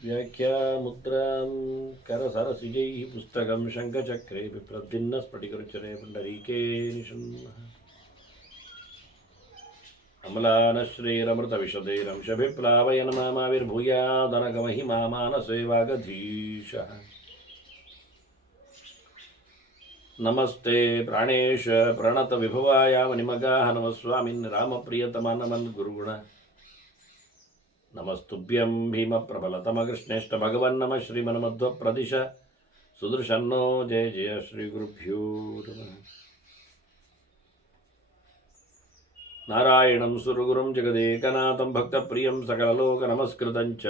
व्याख्यामुद्रां करसरसिजैः पुस्तकं शङ्खचक्रे बिभ्रद्भिन्नस्फटिकरुचिरे पुण्डरीके निषण्णः अमलानश्रीरमृतविशदैरंशभिप्लावयन् मामाविर्भूयादनगमहिमा मानसे वागधीशः नमस्ते प्राणेश प्रणतविभवायामनिमगाः नमः स्वामिन् रामप्रियतमानमन् गुरुगुण नमस्तुभ्यं भीमप्रबलतमकृष्णेष्ट भगवन् नमः श्रीमन्मध्वप्रदिश सुदर्शन्नो जय जय श्रीगुरुभ्यो नमः नारायणं सुरगुरुं जगदेकनाथं भक्तप्रियं सकललोकनमस्कृतं च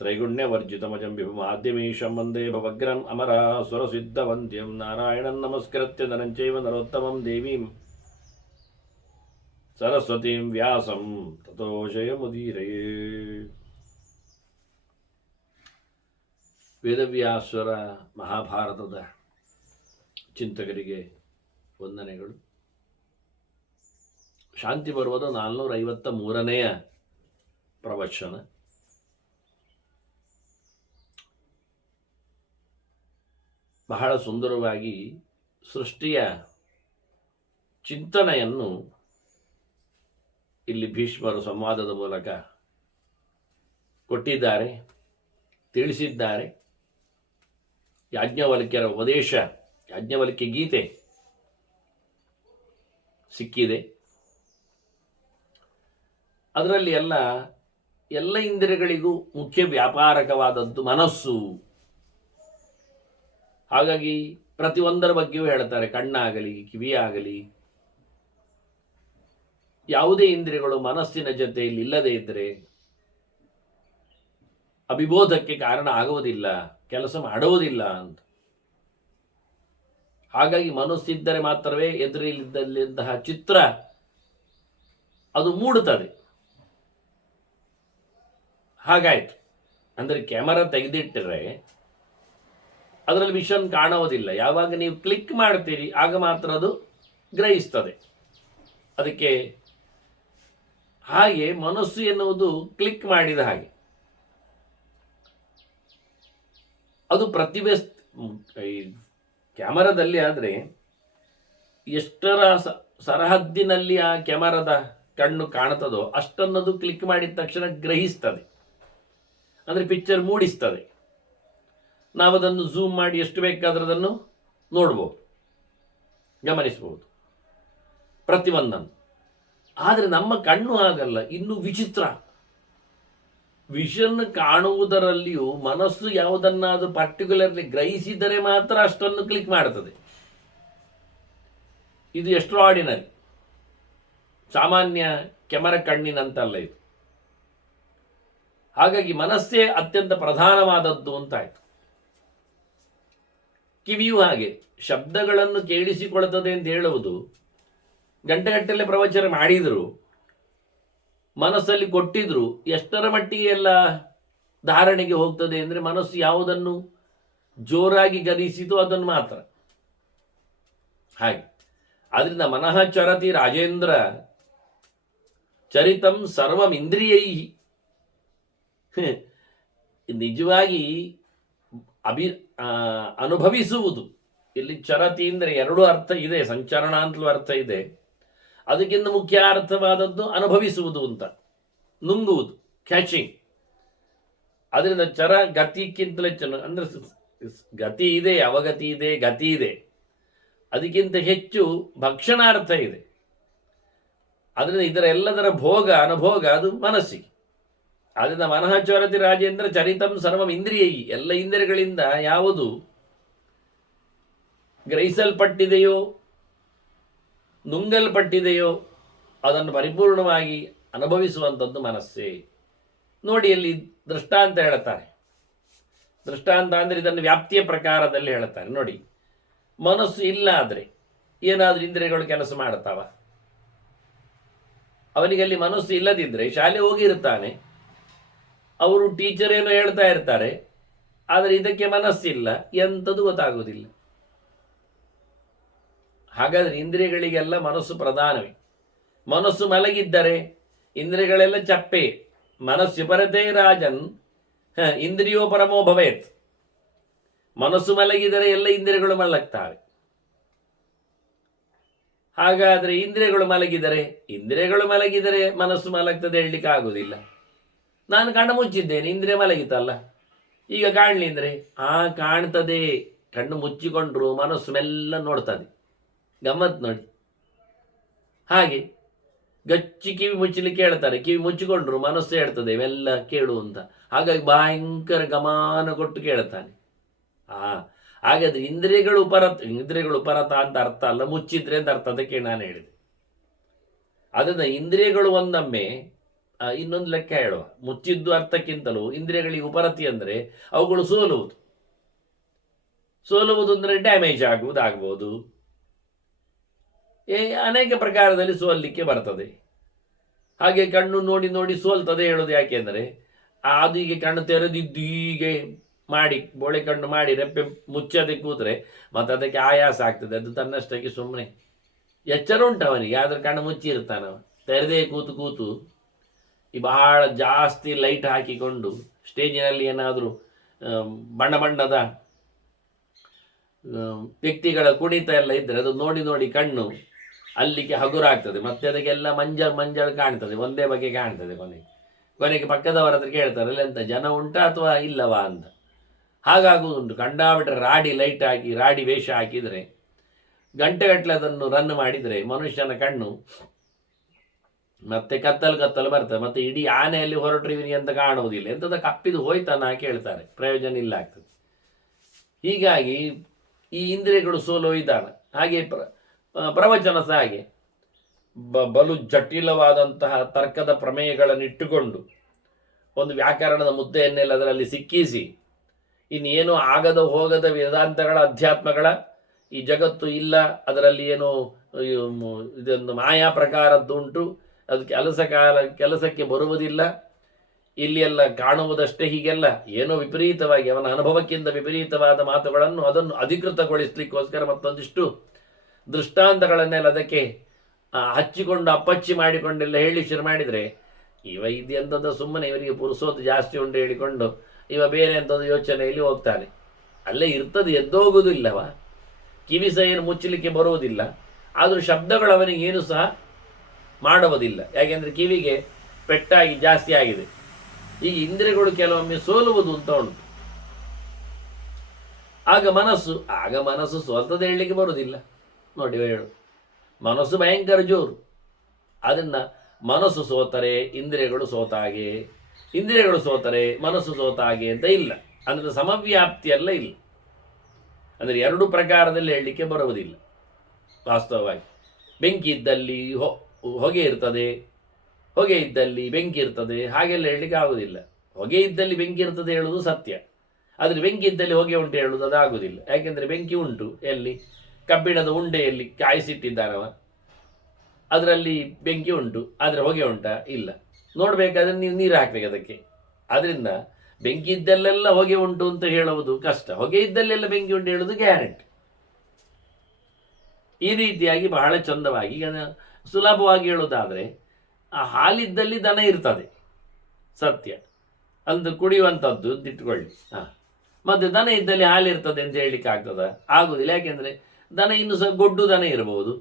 त्रैगुण्यवर्जितमजं विभुमाद्यमीशं वन्दे भवग्रम् अमरासुरसिद्धवन्द्यं नारायणं नमस्कृत्य नरं चैव नरोत्तमं देवीं सरस्वतीं व्यासं ततो जयमुदीरये. ವೇದವ್ಯಾಸರ ಮಹಾಭಾರತದ ಚಿಂತಕರಿಗೆ ವಂದನೆಗಳು. ಶಾಂತಿ ಪರ್ವದ 453ನೇ ಪ್ರವಚನ. ಬಹಳ ಸುಂದರವಾಗಿ ಸೃಷ್ಟಿಯ ಚಿಂತನೆಯನ್ನು ಇಲ್ಲಿ ಭೀಷ್ಮರು ಸಂವಾದದ ಮೂಲಕ ಕೊಟ್ಟಿದ್ದಾರೆ, ತಿಳಿಸಿದ್ದಾರೆ. ಯಾಜ್ಞವಲ್ಕ್ಯರ ಉಪದೇಶ, ಯಾಜ್ಞವಲ್ಕ್ಯ ಗೀತೆ ಸಿಕ್ಕಿದೆ. ಅದರಲ್ಲಿ ಎಲ್ಲ ಇಂದ್ರಿಯಗಳಿಗೂ ಮುಖ್ಯ ವ್ಯಾಪಾರಕವಾದದ್ದು ಮನಸ್ಸು. ಹಾಗಾಗಿ ಪ್ರತಿಯೊಂದರ ಬಗ್ಗೆಯೂ ಹೇಳ್ತಾರೆ. ಕಣ್ಣಾಗಲಿ, ಕಿವಿಯಾಗಲಿ, ಯಾವುದೇ ಇಂದ್ರಿಯಗಳು ಮನಸ್ಸಿನ ಜೊತೆಯಲ್ಲಿ ಇಲ್ಲದೇ ಇದ್ದರೆ ಅಭಿಬೋಧಕ್ಕೆ ಕಾರಣ ಆಗುವುದಿಲ್ಲ, ಕೆಲಸ ಮಾಡುವುದಿಲ್ಲ ಅಂತ. ಹಾಗಾಗಿ ಮನಸ್ಸಿದ್ದರೆ ಮಾತ್ರವೇ ಎದುರಿಲ್ಲಿದ್ದಂತಹ ಚಿತ್ರ ಅದು ಮೂಡುತ್ತದೆ. ಹಾಗಾಯ್ತು. ಅಂದರೆ ಕ್ಯಾಮರಾ ತೆಗೆದಿಟ್ಟರೆ ಅದರಲ್ಲಿ ವಿಷನ್ ಕಾಣುವುದಿಲ್ಲ. ಯಾವಾಗ ನೀವು ಕ್ಲಿಕ್ ಮಾಡ್ತೀರಿ ಆಗ ಮಾತ್ರ ಅದು ಗ್ರಹಿಸ್ತದೆ. ಅದಕ್ಕೆ ಹಾಗೆ ಮನಸ್ಸು ಎನ್ನುವುದು ಕ್ಲಿಕ್ ಮಾಡಿದ ಹಾಗೆ. ಅದು ಈ ಕ್ಯಾಮರಾದಲ್ಲಿ ಆದರೆ ಎಷ್ಟರ ಸರಹದ್ದಿನಲ್ಲಿ ಆ ಕ್ಯಾಮರಾದ ಕಣ್ಣು ಕಾಣುತ್ತದೋ ಅಷ್ಟನ್ನದು ಕ್ಲಿಕ್ ಮಾಡಿದ ತಕ್ಷಣ ಗ್ರಹಿಸ್ತದೆ. ಅಂದರೆ ಪಿಕ್ಚರ್ ಮೂಡಿಸ್ತದೆ. ನಾವದನ್ನು ಝೂಮ್ ಮಾಡಿ ಎಷ್ಟು ಬೇಕಾದ್ರೆ ಅದನ್ನು ನೋಡ್ಬೋದು, ಗಮನಿಸ್ಬೋದು ಪ್ರತಿಯೊಂದನ್ನು. ಆದರೆ ನಮ್ಮ ಕಣ್ಣು ಹಾಗಲ್ಲ, ಇನ್ನು ವಿಚಿತ್ರ. ವಿಷನ್ ಕಾಣುವುದರಲ್ಲಿಯೂ ಮನಸ್ಸು ಯಾವುದನ್ನಾದರೂ ಪರ್ಟಿಕ್ಯುಲರ್ಲಿ ಗ್ರಹಿಸಿದರೆ ಮಾತ್ರ ಅಷ್ಟನ್ನು ಕ್ಲಿಕ್ ಮಾಡ್ತದೆ. ಇದು ಎಕ್ಸ್ಟ್ರಾಆರ್ಡಿನರಿ, ಸಾಮಾನ್ಯ ಕ್ಯಾಮರಾ ಕಣ್ಣಿನಂತಲ್ಲ ಇದು. ಹಾಗಾಗಿ ಮನಸ್ಸೇ ಅತ್ಯಂತ ಪ್ರಧಾನವಾದದ್ದು ಅಂತಾಯ್ತು. ಕಿವಿಯೂ ಹಾಗೆ ಶಬ್ದಗಳನ್ನು ಕೇಳಿಸಿಕೊಳ್ಳುತ್ತದೆ ಅಂತ ಹೇಳುವುದು, ಗಂಟೆಗಟ್ಟಲೆ ಪ್ರವಚನ ಮಾಡಿದ್ರು, ಮನಸ್ಸಲ್ಲಿ ಕೊಟ್ಟಿದ್ರು, ಎಷ್ಟರ ಮಟ್ಟಿಗೆ ಎಲ್ಲ ಧಾರಣೆಗೆ ಹೋಗ್ತದೆ ಅಂದರೆ ಮನಸ್ಸು ಯಾವುದನ್ನು ಜೋರಾಗಿ ಗರಿಸಿತು ಅದನ್ನು ಮಾತ್ರ. ಹಾಗೆ ಆದ್ರಿಂದ ಮನಃ ಚರತಿ ರಾಜೇಂದ್ರ ಚರಿತಂ ಸರ್ವಂ ಇಂದ್ರಿಯೈ. ನಿಜವಾಗಿ ಅನುಭವಿಸುವುದು. ಇಲ್ಲಿ ಚರತಿ ಅಂದರೆ ಎರಡು ಅರ್ಥ ಇದೆ, ಸಂಚರಣ ಅಂತಲೂ ಅರ್ಥ ಇದೆ. ಅದಕ್ಕಿಂತ ಮುಖ್ಯ ಅರ್ಥವಾದದ್ದು ಅನುಭವಿಸುವುದು ಅಂತ, ನುಂಗುವುದು, ಕ್ಯಾಚಿಂಗ್. ಅದರಿಂದ ಚರ ಗತಿಕ್ಕಿಂತಲೇ ಅಂದರೆ ಗತಿ ಇದೆ, ಅವಗತಿ ಇದೆ, ಗತಿ ಇದೆ. ಅದಕ್ಕಿಂತ ಹೆಚ್ಚು ಭಕ್ಷಣಾರ್ಥ ಇದೆ. ಅದರಿಂದ ಇದರ ಎಲ್ಲದರ ಭೋಗ ಅನುಭೋಗ ಅದು ಮನಸ್ಸಿಗೆ. ಆದ್ದರಿಂದ ಮನಃ ಚರತಿ ರಾಜೇಂದ್ರ ಚರಿತಂ ಸರ್ವಂ ಇಂದ್ರಿಯೈ. ಎಲ್ಲ ಇಂದ್ರಿಯಗಳಿಂದ ಯಾವುದು ಗ್ರಹಿಸಲ್ಪಟ್ಟಿದೆಯೋ, ನುಂಗಲ್ಪಟ್ಟಿದೆಯೋ ಅದನ್ನು ಪರಿಪೂರ್ಣವಾಗಿ ಅನುಭವಿಸುವಂಥದ್ದು ಮನಸ್ಸೇ. ನೋಡಿ, ಅಲ್ಲಿ ದೃಷ್ಟಾಂತ ಹೇಳ್ತಾರೆ. ದೃಷ್ಟಾಂತ ಅಂದರೆ ಇದನ್ನು ವ್ಯಾಪ್ತಿಯ ಪ್ರಕಾರದಲ್ಲಿ ಹೇಳ್ತಾರೆ. ನೋಡಿ, ಮನಸ್ಸು ಇಲ್ಲ ಆದರೆ ಏನಾದರೂ ಇಂದ್ರಿಯಗಳು ಕೆಲಸ ಮಾಡ್ತಾವ? ಅವನಿಗೆ ಅಲ್ಲಿ ಮನಸ್ಸು ಇಲ್ಲದಿದ್ದರೆ ಶಾಲೆ ಹೋಗಿರ್ತಾನೆ, ಅವರು ಟೀಚರ್ ಏನೋ ಹೇಳ್ತಾ ಇರ್ತಾರೆ, ಆದರೆ ಇದಕ್ಕೆ ಮನಸ್ಸಿಲ್ಲ, ಎಂಥದ್ದು ಗೊತ್ತಾಗುವುದಿಲ್ಲ. ಹಾಗಾದರೆ ಇಂದ್ರಿಯಗಳಿಗೆಲ್ಲ ಮನಸ್ಸು ಪ್ರಧಾನವೇ. ಮನಸ್ಸು ಮಲಗಿದ್ದರೆ ಇಂದ್ರಿಯಗಳೆಲ್ಲ ಚಪ್ಪೆ. ಮನಸ್ಸು ಪರತೇ ರಾಜನ್ ಇಂದ್ರಿಯೋ ಪರಮೋ ಭವೇತ್. ಮನಸ್ಸು ಮಲಗಿದರೆ ಎಲ್ಲ ಇಂದ್ರಿಯಗಳು ಮಲಗ್ತಾವೆ. ಹಾಗಾದರೆ ಇಂದ್ರಿಯಗಳು ಮಲಗಿದರೆ ಮನಸ್ಸು ಮಲಗ್ತದೆ ಹೇಳಲಿಕ್ಕೆ ಆಗುವುದಿಲ್ಲ. ನಾನು ಕಣ್ಣು ಮುಚ್ಚಿದ್ದೇನೆ, ಇಂದ್ರಿಯ ಮಲಗಿತಲ್ಲ, ಈಗ ಕಾಣಲಿ ಅಂದರೆ ಕಾಣ್ತದೆ. ಕಣ್ಣು ಮುಚ್ಚಿಕೊಂಡ್ರು ಮನಸ್ಸು ಮೆಲ್ಲ ನೋಡ್ತದೆ. ಗಮ್ಮತ್ ನೋಡಿ. ಹಾಗೆ ಗಚ್ಚಿ ಕಿವಿ ಮುಚ್ಚಲಿಕ್ಕೆ ಹೇಳ್ತಾರೆ, ಕಿವಿ ಮುಚ್ಚಿಕೊಂಡ್ರು ಮನಸ್ಸು ಹೇಳ್ತದೆ ಮೆಲ್ಲ ಕೇಳು ಅಂತ. ಹಾಗಾಗಿ ಭಯಂಕರ ಗಮನ ಕೊಟ್ಟು ಕೇಳ್ತಾನೆ. ಹಾಗಾದ್ರೆ ಇಂದ್ರಿಯಗಳು ಉಪರತ ಅಂತ ಅರ್ಥ ಅಲ್ಲ, ಮುಚ್ಚಿದ್ರೆ ಅಂತ ಅರ್ಥ. ಅದಕ್ಕೆ ನಾನು ಹೇಳಿದೆ. ಅದನ್ನ ಇಂದ್ರಿಯಗಳು ಒಂದೊಮ್ಮೆ ಇನ್ನೊಂದು ಲೆಕ್ಕ ಹೇಳುವ. ಮುಚ್ಚಿದ್ದು ಅರ್ಥಕ್ಕಿಂತಲೂ ಇಂದ್ರಿಯಗಳಿಗೆ ಉಪರತಿ ಅಂದರೆ ಅವುಗಳು ಸೋಲುವುದು ಅಂದರೆ ಡ್ಯಾಮೇಜ್ ಆಗ್ಬೋದು. ಅನೇಕ ಪ್ರಕಾರದಲ್ಲಿ ಸೋಲಿಕ್ಕೆ ಬರ್ತದೆ. ಹಾಗೆ ಕಣ್ಣು ನೋಡಿ ನೋಡಿ ಸೋಲ್ತದೆ ಹೇಳೋದು ಯಾಕೆಂದರೆ ಅದು ಈಗ ಕಣ್ಣು ತೆರೆದಿದ್ದು ಹೀಗೆ ಮಾಡಿ ಬೋಳೆ ಕಣ್ಣು ಮಾಡಿ ರೆಪ್ಪೆ ಮುಚ್ಚದೆ ಕೂತ್ರೆ ಮತ್ತೆ ಅದಕ್ಕೆ ಆಯಾಸ ಆಗ್ತದೆ. ಅದು ತನ್ನಷ್ಟಕ್ಕೆ ಸುಮ್ಮನೆ ಎಚ್ಚರ ಉಂಟು ಅವನಿಗೆ, ಆದ್ರೆ ಕಣ್ಣು ಮುಚ್ಚಿ ಇರ್ತಾನವ. ತೆರೆದೇ ಕೂತು ಈ ಬಹಳ ಜಾಸ್ತಿ ಲೈಟ್ ಹಾಕಿಕೊಂಡು ಸ್ಟೇಜಿನಲ್ಲಿ ಏನಾದರೂ ಬಣ್ಣದ ವ್ಯಕ್ತಿಗಳ ಕುಣಿತ ಎಲ್ಲ ಇದ್ದರೆ ಅದು ನೋಡಿ ನೋಡಿ ಕಣ್ಣು ಅಲ್ಲಿಗೆ ಹಗುರಾಗ್ತದೆ. ಮತ್ತೆ ಅದಕ್ಕೆಲ್ಲ ಮಂಜಳು ಕಾಣ್ತದೆ, ಒಂದೇ ಬಗೆ ಕಾಣ್ತದೆ. ಕೊನೆಗೆ ಪಕ್ಕದವರ ಹತ್ರ ಕೇಳ್ತಾರೆ, ಎಂತ ಜನ ಉಂಟಾ ಅಥವಾ ಇಲ್ಲವಾ ಅಂತ. ಹಾಗಾಗುವುದುಂಟು. ಕಂಡಾಬಿಟ್ರೆ ರಾಡಿ ಲೈಟ್ ಹಾಕಿ ರಾಡಿ ವೇಷ ಹಾಕಿದರೆ ಗಂಟೆಗಟ್ಟಲೆ ಅದನ್ನು ರನ್ ಮಾಡಿದರೆ ಮನುಷ್ಯನ ಕಣ್ಣು ಮತ್ತೆ ಕತ್ತಲು ಬರ್ತದೆ. ಮತ್ತೆ ಇಡೀ ಆನೆಯಲ್ಲಿ ಹೊರಟ್ರು ಇವನಿಗೆ ಅಂತ ಕಾಣುವುದಿಲ್ಲ, ಎಂಥದ ಕಪ್ಪಿದು ಹೋಯ್ತಾನ ಕೇಳ್ತಾರೆ, ಪ್ರಯೋಜನ ಇಲ್ಲ ಆಗ್ತದೆ. ಹೀಗಾಗಿ ಈ ಇಂದ್ರಿಯಗಳು ಸೋಲೋಯ್ದಾನ. ಹಾಗೆ ಪ್ರವಚನ ಸಹ ಹಾಗೆ ಬಲು ಜಟಿಲವಾದಂತಹ ತರ್ಕದ ಪ್ರಮೇಯಗಳನ್ನಿಟ್ಟುಕೊಂಡು ಒಂದು ವ್ಯಾಕರಣದ ಮುದ್ದೆಯನ್ನೆಲ್ಲ ಅದರಲ್ಲಿ ಸಿಕ್ಕಿಸಿ ಇನ್ನೇನು ಆಗದ ಹೋಗದ ವೇದಾಂತಗಳ ಅಧ್ಯಾತ್ಮಗಳ ಈ ಜಗತ್ತು ಇಲ್ಲ, ಅದರಲ್ಲಿ ಏನೋ ಇದೊಂದು ಮಾಯಾ ಪ್ರಕಾರದ್ದು ಉಂಟು, ಅದು ಕೆಲಸಕ್ಕೆ ಬರುವುದಿಲ್ಲ, ಇಲ್ಲಿ ಎಲ್ಲ ಕಾಣುವುದಷ್ಟೇ, ಹೀಗೆಲ್ಲ ಏನೋ ವಿಪರೀತವಾಗಿ ಅವನ ಅನುಭವಕ್ಕಿಂತ ವಿಪರೀತವಾದ ಮಾತುಗಳನ್ನು ಅದನ್ನು ಅಧಿಕೃತಗೊಳಿಸ್ಲಿಕ್ಕೋಸ್ಕರ ಮತ್ತೊಂದಿಷ್ಟು ದೃಷ್ಟಾಂತಗಳನ್ನೆಲ್ಲ ಅದಕ್ಕೆ ಹಚ್ಚಿಕೊಂಡು ಅಪ್ಪಚ್ಚಿ ಮಾಡಿಕೊಂಡೆಲ್ಲ ಹೇಳಿ ಶುರು ಮಾಡಿದರೆ ಇದು ಎಂಥದ್ದು ಸುಮ್ಮನೆ ಇವರಿಗೆ ಪುರುಸೋತು ಜಾಸ್ತಿ ಉಂಟು ಹೇಳಿಕೊಂಡು ಇವ ಬೇರೆ ಎಂಥದ್ದು ಯೋಚನೆಯಲ್ಲಿ ಹೋಗ್ತಾನೆ. ಅಲ್ಲೇ ಇರ್ತದೆ, ಎದ್ದೋಗುವುದಿಲ್ಲವ. ಕಿವಿ ಸಹ ಏನು ಮುಚ್ಚಲಿಕ್ಕೆ ಬರುವುದಿಲ್ಲ, ಆದರೂ ಶಬ್ದಗಳು ಅವನಿಗೆ ಏನು ಸಹ ಮಾಡುವುದಿಲ್ಲ. ಯಾಕೆಂದರೆ ಕಿವಿಗೆ ಪೆಟ್ಟಾಗಿ ಜಾಸ್ತಿ ಆಗಿದೆ. ಈ ಇಂದ್ರಿಯಗಳು ಕೆಲವೊಮ್ಮೆ ಸೋಲುವುದು ಅಂತ ಉಂಟು. ಆಗ ಮನಸ್ಸು ಸೋಲ್ತದೆ ಹೇಳಲಿಕ್ಕೆ ಬರುವುದಿಲ್ಲ. ನೋಡಿ ಹೇಳು, ಮನಸ್ಸು ಭಯಂಕರ ಜೋರು. ಅದನ್ನ ಮನಸ್ಸು ಸೋತರೆ ಇಂದ್ರಿಯಗಳು ಸೋತಾಗೆ, ಇಂದ್ರಿಯಗಳು ಸೋತರೆ ಮನಸ್ಸು ಸೋತಾಗೆ ಅಂತ ಇಲ್ಲ. ಅಂದರೆ ಸಮವ್ಯಾಪ್ತಿಯೆಲ್ಲ ಇಲ್ಲ. ಅಂದರೆ ಎರಡು ಪ್ರಕಾರದಲ್ಲಿ ಹೇಳಲಿಕ್ಕೆ ಬರುವುದಿಲ್ಲ. ವಾಸ್ತವವಾಗಿ ಬೆಂಕಿ ಇದ್ದಲ್ಲಿ ಹೊಗೆ ಇರ್ತದೆ, ಹೊಗೆ ಇದ್ದಲ್ಲಿ ಬೆಂಕಿ ಇರ್ತದೆ, ಹಾಗೆಲ್ಲ ಹೇಳಲಿಕ್ಕೆ ಆಗುವುದಿಲ್ಲ. ಹೊಗೆ ಇದ್ದಲ್ಲಿ ಬೆಂಕಿ ಇರ್ತದೆ ಹೇಳುವುದು ಸತ್ಯ, ಆದರೆ ಬೆಂಕಿ ಇದ್ದಲ್ಲಿ ಹೊಗೆ ಉಂಟು ಹೇಳುವುದು ಅದು ಆಗುವುದಿಲ್ಲ. ಯಾಕೆಂದರೆ ಬೆಂಕಿ ಉಂಟು ಎಲ್ಲಿ? ಕಬ್ಬಿಣದ ಉಂಡೆಯಲ್ಲಿ ಕಾಯಿಸಿಟ್ಟಿದ್ದಾನವ, ಅದರಲ್ಲಿ ಬೆಂಕಿ ಉಂಟು, ಆದರೆ ಹೊಗೆ ಉಂಟಾ? ಇಲ್ಲ. ನೋಡಬೇಕಾದ್ರೆ ನೀವು ನೀರು ಹಾಕಬೇಕು ಅದಕ್ಕೆ. ಆದ್ದರಿಂದ ಬೆಂಕಿ ಇದ್ದಲ್ಲೆಲ್ಲ ಹೊಗೆ ಉಂಟು ಅಂತ ಹೇಳುವುದು ಕಷ್ಟ, ಹೊಗೆ ಇದ್ದಲ್ಲೆಲ್ಲ ಬೆಂಕಿ ಉಂಟು ಹೇಳುವುದು ಗ್ಯಾರಂಟಿ. ಈ ರೀತಿಯಾಗಿ ಬಹಳ ಚಂದವಾಗಿ ಸುಲಭವಾಗಿ ಹೇಳುವುದಾದರೆ ಆ ಹಾಲಿದ್ದಲ್ಲಿ ದನ ಇರ್ತದೆ, ಸತ್ಯ, ಅದು ಕುಡಿಯುವಂಥದ್ದು ಅಂತ ಇಟ್ಕೊಳ್ಳಿ. ಮತ್ತು ದನ ಇದ್ದಲ್ಲಿ ಹಾಲಿರ್ತದೆ ಅಂತ ಹೇಳಲಿಕ್ಕೆ ಆಗ್ತದ? ಆಗುವುದಿಲ್ಲ. ಯಾಕೆಂದರೆ ದನ ಇನ್ನು ಸಹ ಗೊಡ್ಡು ದನ ಇರಬಹುದು,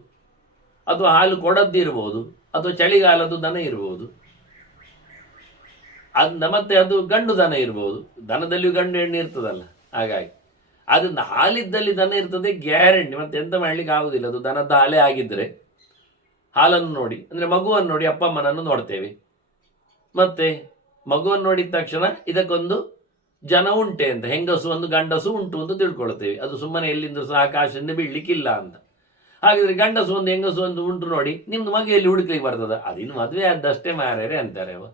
ಅಥವಾ ಹಾಲು ಕೊಡದ್ದು ಇರಬಹುದು, ಅಥವಾ ಚಳಿಗಾಲದ್ದು ದನ ಇರಬಹುದು, ಮತ್ತೆ ಅದು ಗಂಡು ದನ ಇರಬಹುದು. ದನದಲ್ಲಿಯೂ ಗಂಡು ಹೆಣ್ಣು ಇರ್ತದಲ್ಲ. ಹಾಗಾಗಿ ಅದರಿಂದ ಹಾಲಿದ್ದಲ್ಲಿ ದನ ಇರ್ತದೆ ಗ್ಯಾರಂಟಿ. ಮತ್ತೆ ಎಂತ ಮಾಡ್ಲಿಕ್ಕೆ ಆಗುದಿಲ್ಲ. ಅದು ದನದ ಹಾಲೇ ಆಗಿದ್ದರೆ ಹಾಲನ್ನು ನೋಡಿ, ಅಂದರೆ ಮಗುವನ್ನು ನೋಡಿ ಅಪ್ಪ ಅಮ್ಮನನ್ನು ನೋಡ್ತೇವೆ, ಮತ್ತೆ ಮಗುವನ್ನು ನೋಡಿದ ತಕ್ಷಣ ಇದಕ್ಕೊಂದು ಜನ ಉಂಟೆ ಅಂತ, ಹೆಂಗಸು ಒಂದು ಗಂಡಸು ಉಂಟು ಅಂತ ತಿಳ್ಕೊಳ್ತೇವೆ. ಅದು ಸುಮ್ಮನೆ ಎಲ್ಲಿಂದ ಸಹ ಆಕಾಶದಿಂದ ಬೀಳ್ಲಿಕ್ಕಿಲ್ಲ ಅಂತ. ಹಾಗಿದ್ರೆ ಗಂಡಸು ಒಂದು ಹೆಂಗಸು ಒಂದು ಉಂಟು ನೋಡಿ ನಿಮ್ದು ಮಗುಯಲ್ಲಿ ಹುಡುಕ್ಲಿಕ್ಕೆ ಬರ್ತದ? ಅದಿನ್ನು ಮದುವೆ ಆದಷ್ಟೇ ಮಾರ್ಯಾರೆ ಅಂತಾರೆ ಅವ.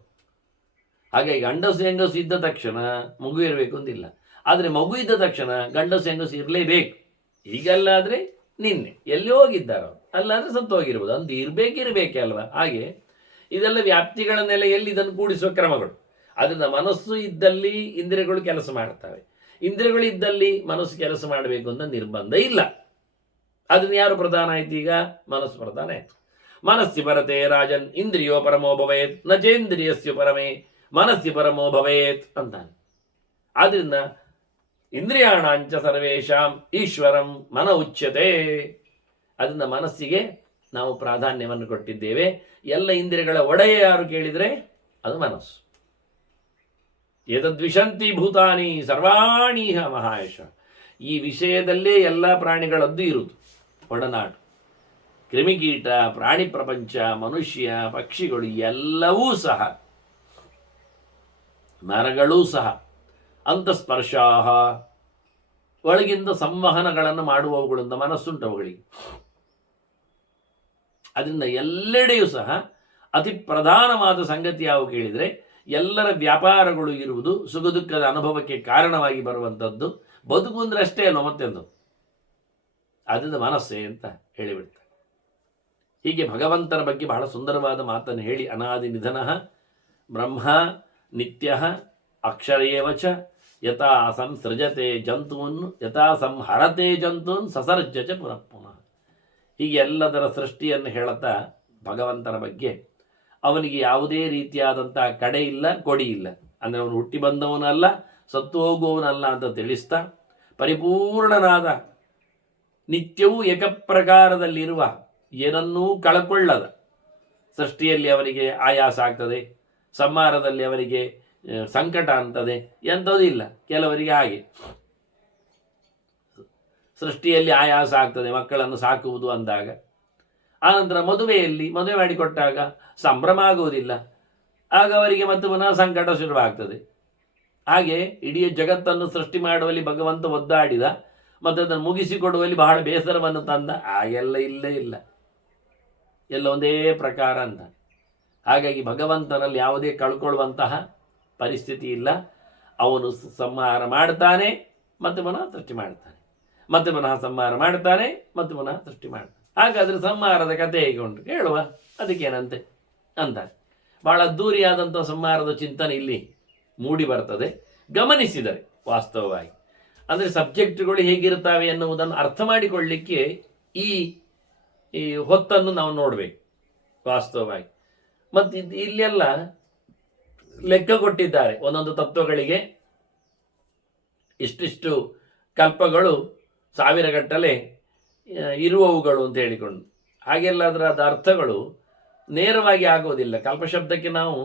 ಹಾಗೆ ಗಂಡಸು ಹೆಂಗಸು ಇದ್ದ ತಕ್ಷಣ ಮಗು ಇರಬೇಕು ಅಂತಿಲ್ಲ, ಆದರೆ ಮಗು ಇದ್ದ ತಕ್ಷಣ ಗಂಡಸು ಹೆಂಗಸು ಇರಲೇಬೇಕು. ಈಗಲ್ಲಾದರೆ ನಿನ್ನೆ ಎಲ್ಲಿ ಹೋಗಿದ್ದಾರೋ, ಅಲ್ಲಾದರೆ ಸತ್ತು ಹೋಗಿರ್ಬೋದು, ಅಂತ ಇರಬೇಕೆ ಅಲ್ವಾ? ಹಾಗೆ ಇದೆಲ್ಲ ವ್ಯಾಪ್ತಿಗಳ ನೆಲೆಯಲ್ಲಿ ಇದನ್ನು ಕೂಡಿಸುವ ಕ್ರಮಗಳು. ಅದರಿಂದ ಮನಸ್ಸು ಇದ್ದಲ್ಲಿ ಇಂದ್ರಿಯಗಳು ಕೆಲಸ ಮಾಡ್ತವೆ, ಇಂದ್ರಿಯಗಳು ಇದ್ದಲ್ಲಿ ಮನಸ್ಸು ಕೆಲಸ ಮಾಡಬೇಕು ಅಂತ ನಿರ್ಬಂಧ ಇಲ್ಲ. ಅದನ್ನ ಯಾರು ಪ್ರಧಾನ ಆಯ್ತು? ಈಗ ಮನಸ್ಸು ಪ್ರಧಾನ ಆಯ್ತು. ಮನಸ್ಸಿ ಪರತೆ ರಾಜನ್ ಇಂದ್ರಿಯೋ ಪರಮೋ ಭವೇತ್ ನ ಚೇಂದ್ರಿಯಸ್ಯ ಪರಮೇ ಮನಸ್ಸಿ ಪರಮೋ ಭವೇತ್ ಅಂತಾನೆ. ಆದ್ರಿಂದ ಇಂದ್ರಿಯಾಣಾಂಚ ಸರ್ವೇಶಾಂ ಈಶ್ವರಂ ಮನ ಉಚ್ಯತೆ. ಅದರಿಂದ ಮನಸ್ಸಿಗೆ ನಾವು ಪ್ರಾಧಾನ್ಯವನ್ನು ಕೊಟ್ಟಿದ್ದೇವೆ. ಎಲ್ಲ ಇಂದ್ರಿಯಗಳ ಒಡೆಯ ಯಾರು ಕೇಳಿದರೆ ಅದು ಮನಸ್ಸು. ಏತದ್ವಿಶಂತಿ ಭೂತಾನಿ ಸರ್ವಾಣೀಹ ಮಹಾಯಶ. ಈ ವಿಷಯದಲ್ಲೇ ಎಲ್ಲ ಪ್ರಾಣಿಗಳದ್ದು ಇರುವುದು ಒಡನಾಡು. ಕ್ರಿಮಿಕೀಟ, ಪ್ರಾಣಿ ಪ್ರಪಂಚ, ಮನುಷ್ಯ, ಪಕ್ಷಿಗಳು ಎಲ್ಲವೂ ಸಹ, ಮರಗಳೂ ಸಹ ಅಂತಸ್ಪರ್ಶಾಹ, ಒಳಗಿಂದ ಸಂವಹನಗಳನ್ನು ಮಾಡುವವುಗಳಿಂದ ಮನಸ್ಸುಂಟು ಅವುಗಳಿಗೆ. ಅದರಿಂದ ಎಲ್ಲೆಡೆಯೂ ಸಹ ಅತಿ ಪ್ರಧಾನವಾದ ಸಂಗತಿ ಯಾವ ಕೇಳಿದರೆ, ಎಲ್ಲರ ವ್ಯಾಪಾರಗಳು ಇರುವುದು ಸುಖ ದುಃಖದ ಅನುಭವಕ್ಕೆ ಕಾರಣವಾಗಿ ಬರುವಂಥದ್ದು. ಬದುಕು ಅಂದರೆ ಅಷ್ಟೇ ಅಲ್ವ ಮತ್ತೆಂದು. ಅದರಿಂದ ಮನಸ್ಸೇ ಅಂತ ಹೇಳಿಬಿಡ್ತಾರೆ. ಹೀಗೆ ಭಗವಂತನ ಬಗ್ಗೆ ಬಹಳ ಸುಂದರವಾದ ಮಾತನ್ನು ಹೇಳಿ, ಅನಾದಿ ನಿಧನಃ ಬ್ರಹ್ಮ ನಿತ್ಯ ಅಕ್ಷರೇವಚ ಯಥಾ ಸಂಸೃಜತೆ ಜಂತೂನ್ ಯಥಾ ಸಂಹರತೆ ಜಂತೂನ್ ಸಸರ್ಜ ಚ ಪುನಃ ಪುನಃ. ಹೀಗೆ ಎಲ್ಲದರ ಸೃಷ್ಟಿಯನ್ನು ಹೇಳುತ್ತಾ ಭಗವಂತನ ಬಗ್ಗೆ, ಅವನಿಗೆ ಯಾವುದೇ ರೀತಿಯಾದಂಥ ಕಡೆ ಇಲ್ಲ, ಕೊಡಿ ಇಲ್ಲ. ಅಂದರೆ ಅವನು ಹುಟ್ಟಿ ಬಂದವನಲ್ಲ, ಸತ್ತು ಹೋಗುವವನಲ್ಲ ಅಂತ ತಿಳಿಸ್ತಾ, ಪರಿಪೂರ್ಣನಾದ ನಿತ್ಯವೂ ಏಕಪ್ರಕಾರದಲ್ಲಿರುವ, ಏನನ್ನೂ ಕಳಕೊಳ್ಳದ, ಸೃಷ್ಟಿಯಲ್ಲಿ ಅವನಿಗೆ ಆಯಾಸ ಆಗ್ತದೆ, ಸಂಹಾರದಲ್ಲಿ ಅವರಿಗೆ ಸಂಕಟ ಅಂತದೆ, ಎಂಥದೂ ಇಲ್ಲ. ಕೆಲವರಿಗೆ ಹಾಗೆ ಸೃಷ್ಟಿಯಲ್ಲಿ ಆಯಾಸ ಆಗ್ತದೆ ಮಕ್ಕಳನ್ನು ಸಾಕುವುದು ಅಂದಾಗ, ಆನಂತರ ಮದುವೆ ಮಾಡಿಕೊಟ್ಟಾಗ ಸಂಭ್ರಮ ಆಗುವುದಿಲ್ಲ, ಆಗ ಅವರಿಗೆ ಮತ್ತೆ ಪುನಃ ಸಂಕಟ ಶುರುವಾಗ್ತದೆ. ಹಾಗೆ ಇಡೀ ಜಗತ್ತನ್ನು ಸೃಷ್ಟಿ ಮಾಡುವಲ್ಲಿ ಭಗವಂತ ಒದ್ದಾಡಿದ, ಮತ್ತು ಅದನ್ನು ಮುಗಿಸಿಕೊಡುವಲ್ಲಿ ಬಹಳ ಬೇಸರವನ್ನು ತಂದ, ಹಾಗೆಲ್ಲ ಇಲ್ಲೇ ಇಲ್ಲ, ಎಲ್ಲ ಒಂದೇ ಪ್ರಕಾರ ಅಂತ. ಹಾಗಾಗಿ ಭಗವಂತನಲ್ಲಿ ಯಾವುದೇ ಕಳ್ಕೊಳ್ಳುವಂತಹ ಪರಿಸ್ಥಿತಿ ಇಲ್ಲ. ಅವನು ಸಂಹಾರ ಮಾಡ್ತಾನೆ, ಮತ್ತೆ ಪುನಃ ಸೃಷ್ಟಿ ಮಾಡ್ತಾನೆ, ಮತ್ತೆ ಪುನಃ ಸಂಹಾರ ಮಾಡ್ತಾನೆ, ಮತ್ತೆ ಪುನಃ ಸೃಷ್ಟಿ ಮಾಡ್ತಾನೆ. ಹಾಗಾದರೆ ಸಂಹಾರದ ಕಥೆ ಹೇಗೆ ಉಂಟು ಕೇಳುವ, ಅದಕ್ಕೇನಂತೆ ಅಂತಾರೆ. ಬಹಳ ಅದ್ದೂರಿಯಾದಂಥ ಸಂಹಾರದ ಚಿಂತನೆ ಇಲ್ಲಿ ಮೂಡಿ ಬರ್ತದೆ ಗಮನಿಸಿದರೆ. ವಾಸ್ತವವಾಗಿ ಅಂದರೆ ಸಬ್ಜೆಕ್ಟ್ಗಳು ಹೇಗಿರ್ತವೆ ಎನ್ನುವುದನ್ನು ಅರ್ಥ ಮಾಡಿಕೊಳ್ಳಲಿಕ್ಕೆ ಈ ಹೊತ್ತನ್ನು ನಾವು ನೋಡಬೇಕು ವಾಸ್ತವವಾಗಿ. ಮತ್ತು ಇಲ್ಲೆಲ್ಲ ಲೆಕ್ಕ ಕೊಟ್ಟಿದ್ದಾರೆ ಒಂದೊಂದು ತತ್ವಗಳಿಗೆ, ಇಷ್ಟಿಷ್ಟು ಕಲ್ಪಗಳು, ಸಾವಿರಗಟ್ಟಲೆ ಇರುವವುಗಳು ಅಂತ ಹೇಳಿಕೊಂಡು. ಹಾಗೆಲ್ಲ ಅದರ ಅರ್ಥಗಳು ನೇರವಾಗಿ ಆಗೋದಿಲ್ಲ. ಕಲ್ಪಶಬ್ದಕ್ಕೆ ನಾವು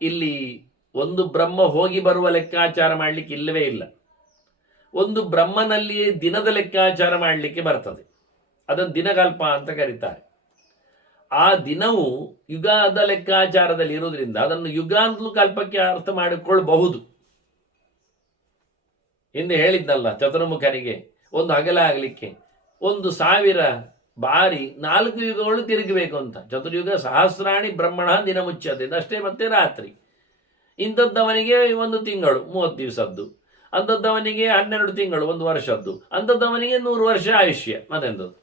ಇಲ್ಲಿ ಒಂದು ಬ್ರಹ್ಮ ಹೋಗಿ ಬರುವ ಲೆಕ್ಕಾಚಾರ ಮಾಡಲಿಕ್ಕೆ ಇಲ್ಲವೇ ಇಲ್ಲ. ಒಂದು ಬ್ರಹ್ಮನಲ್ಲಿಯೇ ದಿನದ ಲೆಕ್ಕಾಚಾರ ಮಾಡಲಿಕ್ಕೆ ಬರ್ತದೆ, ಅದನ್ನು ದಿನಕಲ್ಪ ಅಂತ ಕರೀತಾರೆ. ಆ ದಿನವು ಯುಗದ ಲೆಕ್ಕಾಚಾರದಲ್ಲಿ ಇರುವುದರಿಂದ ಅದನ್ನು ಯುಗ ಅಂತಲೂ ಕಲ್ಪಕ್ಕೆ ಅರ್ಥ ಮಾಡಿಕೊಳ್ಳಬಹುದು. ಹಿಂದೆ ಹೇಳಿದ್ನಲ್ಲ, ಚತುರ್ಮುಖನಿಗೆ ಒಂದು ಹಗಲ ಆಗಲಿಕ್ಕೆ 1,000 ಬಾರಿ 4 ಯುಗಗಳು ತಿರುಗಬೇಕು ಅಂತ. ಚತುರ್ಯುಗ ಸಹಸ್ರಾಣಿ ಬ್ರಹ್ಮಣ ದಿನ ಮುಚ್ಚತೆ, ಅಷ್ಟೇ ಮತ್ತೆ ರಾತ್ರಿ. ಇಂಥದ್ದವನಿಗೆ 1 ತಿಂಗಳು 30 ದಿವಸದ್ದು, ಅಂಥದ್ದವನಿಗೆ 12 ತಿಂಗಳು 1 ವರ್ಷದ್ದು, ಅಂಥದ್ದವನಿಗೆ 100 ವರ್ಷ ಆಯುಷ್ಯ ಮತ್ತೆಂಥದ್ದು.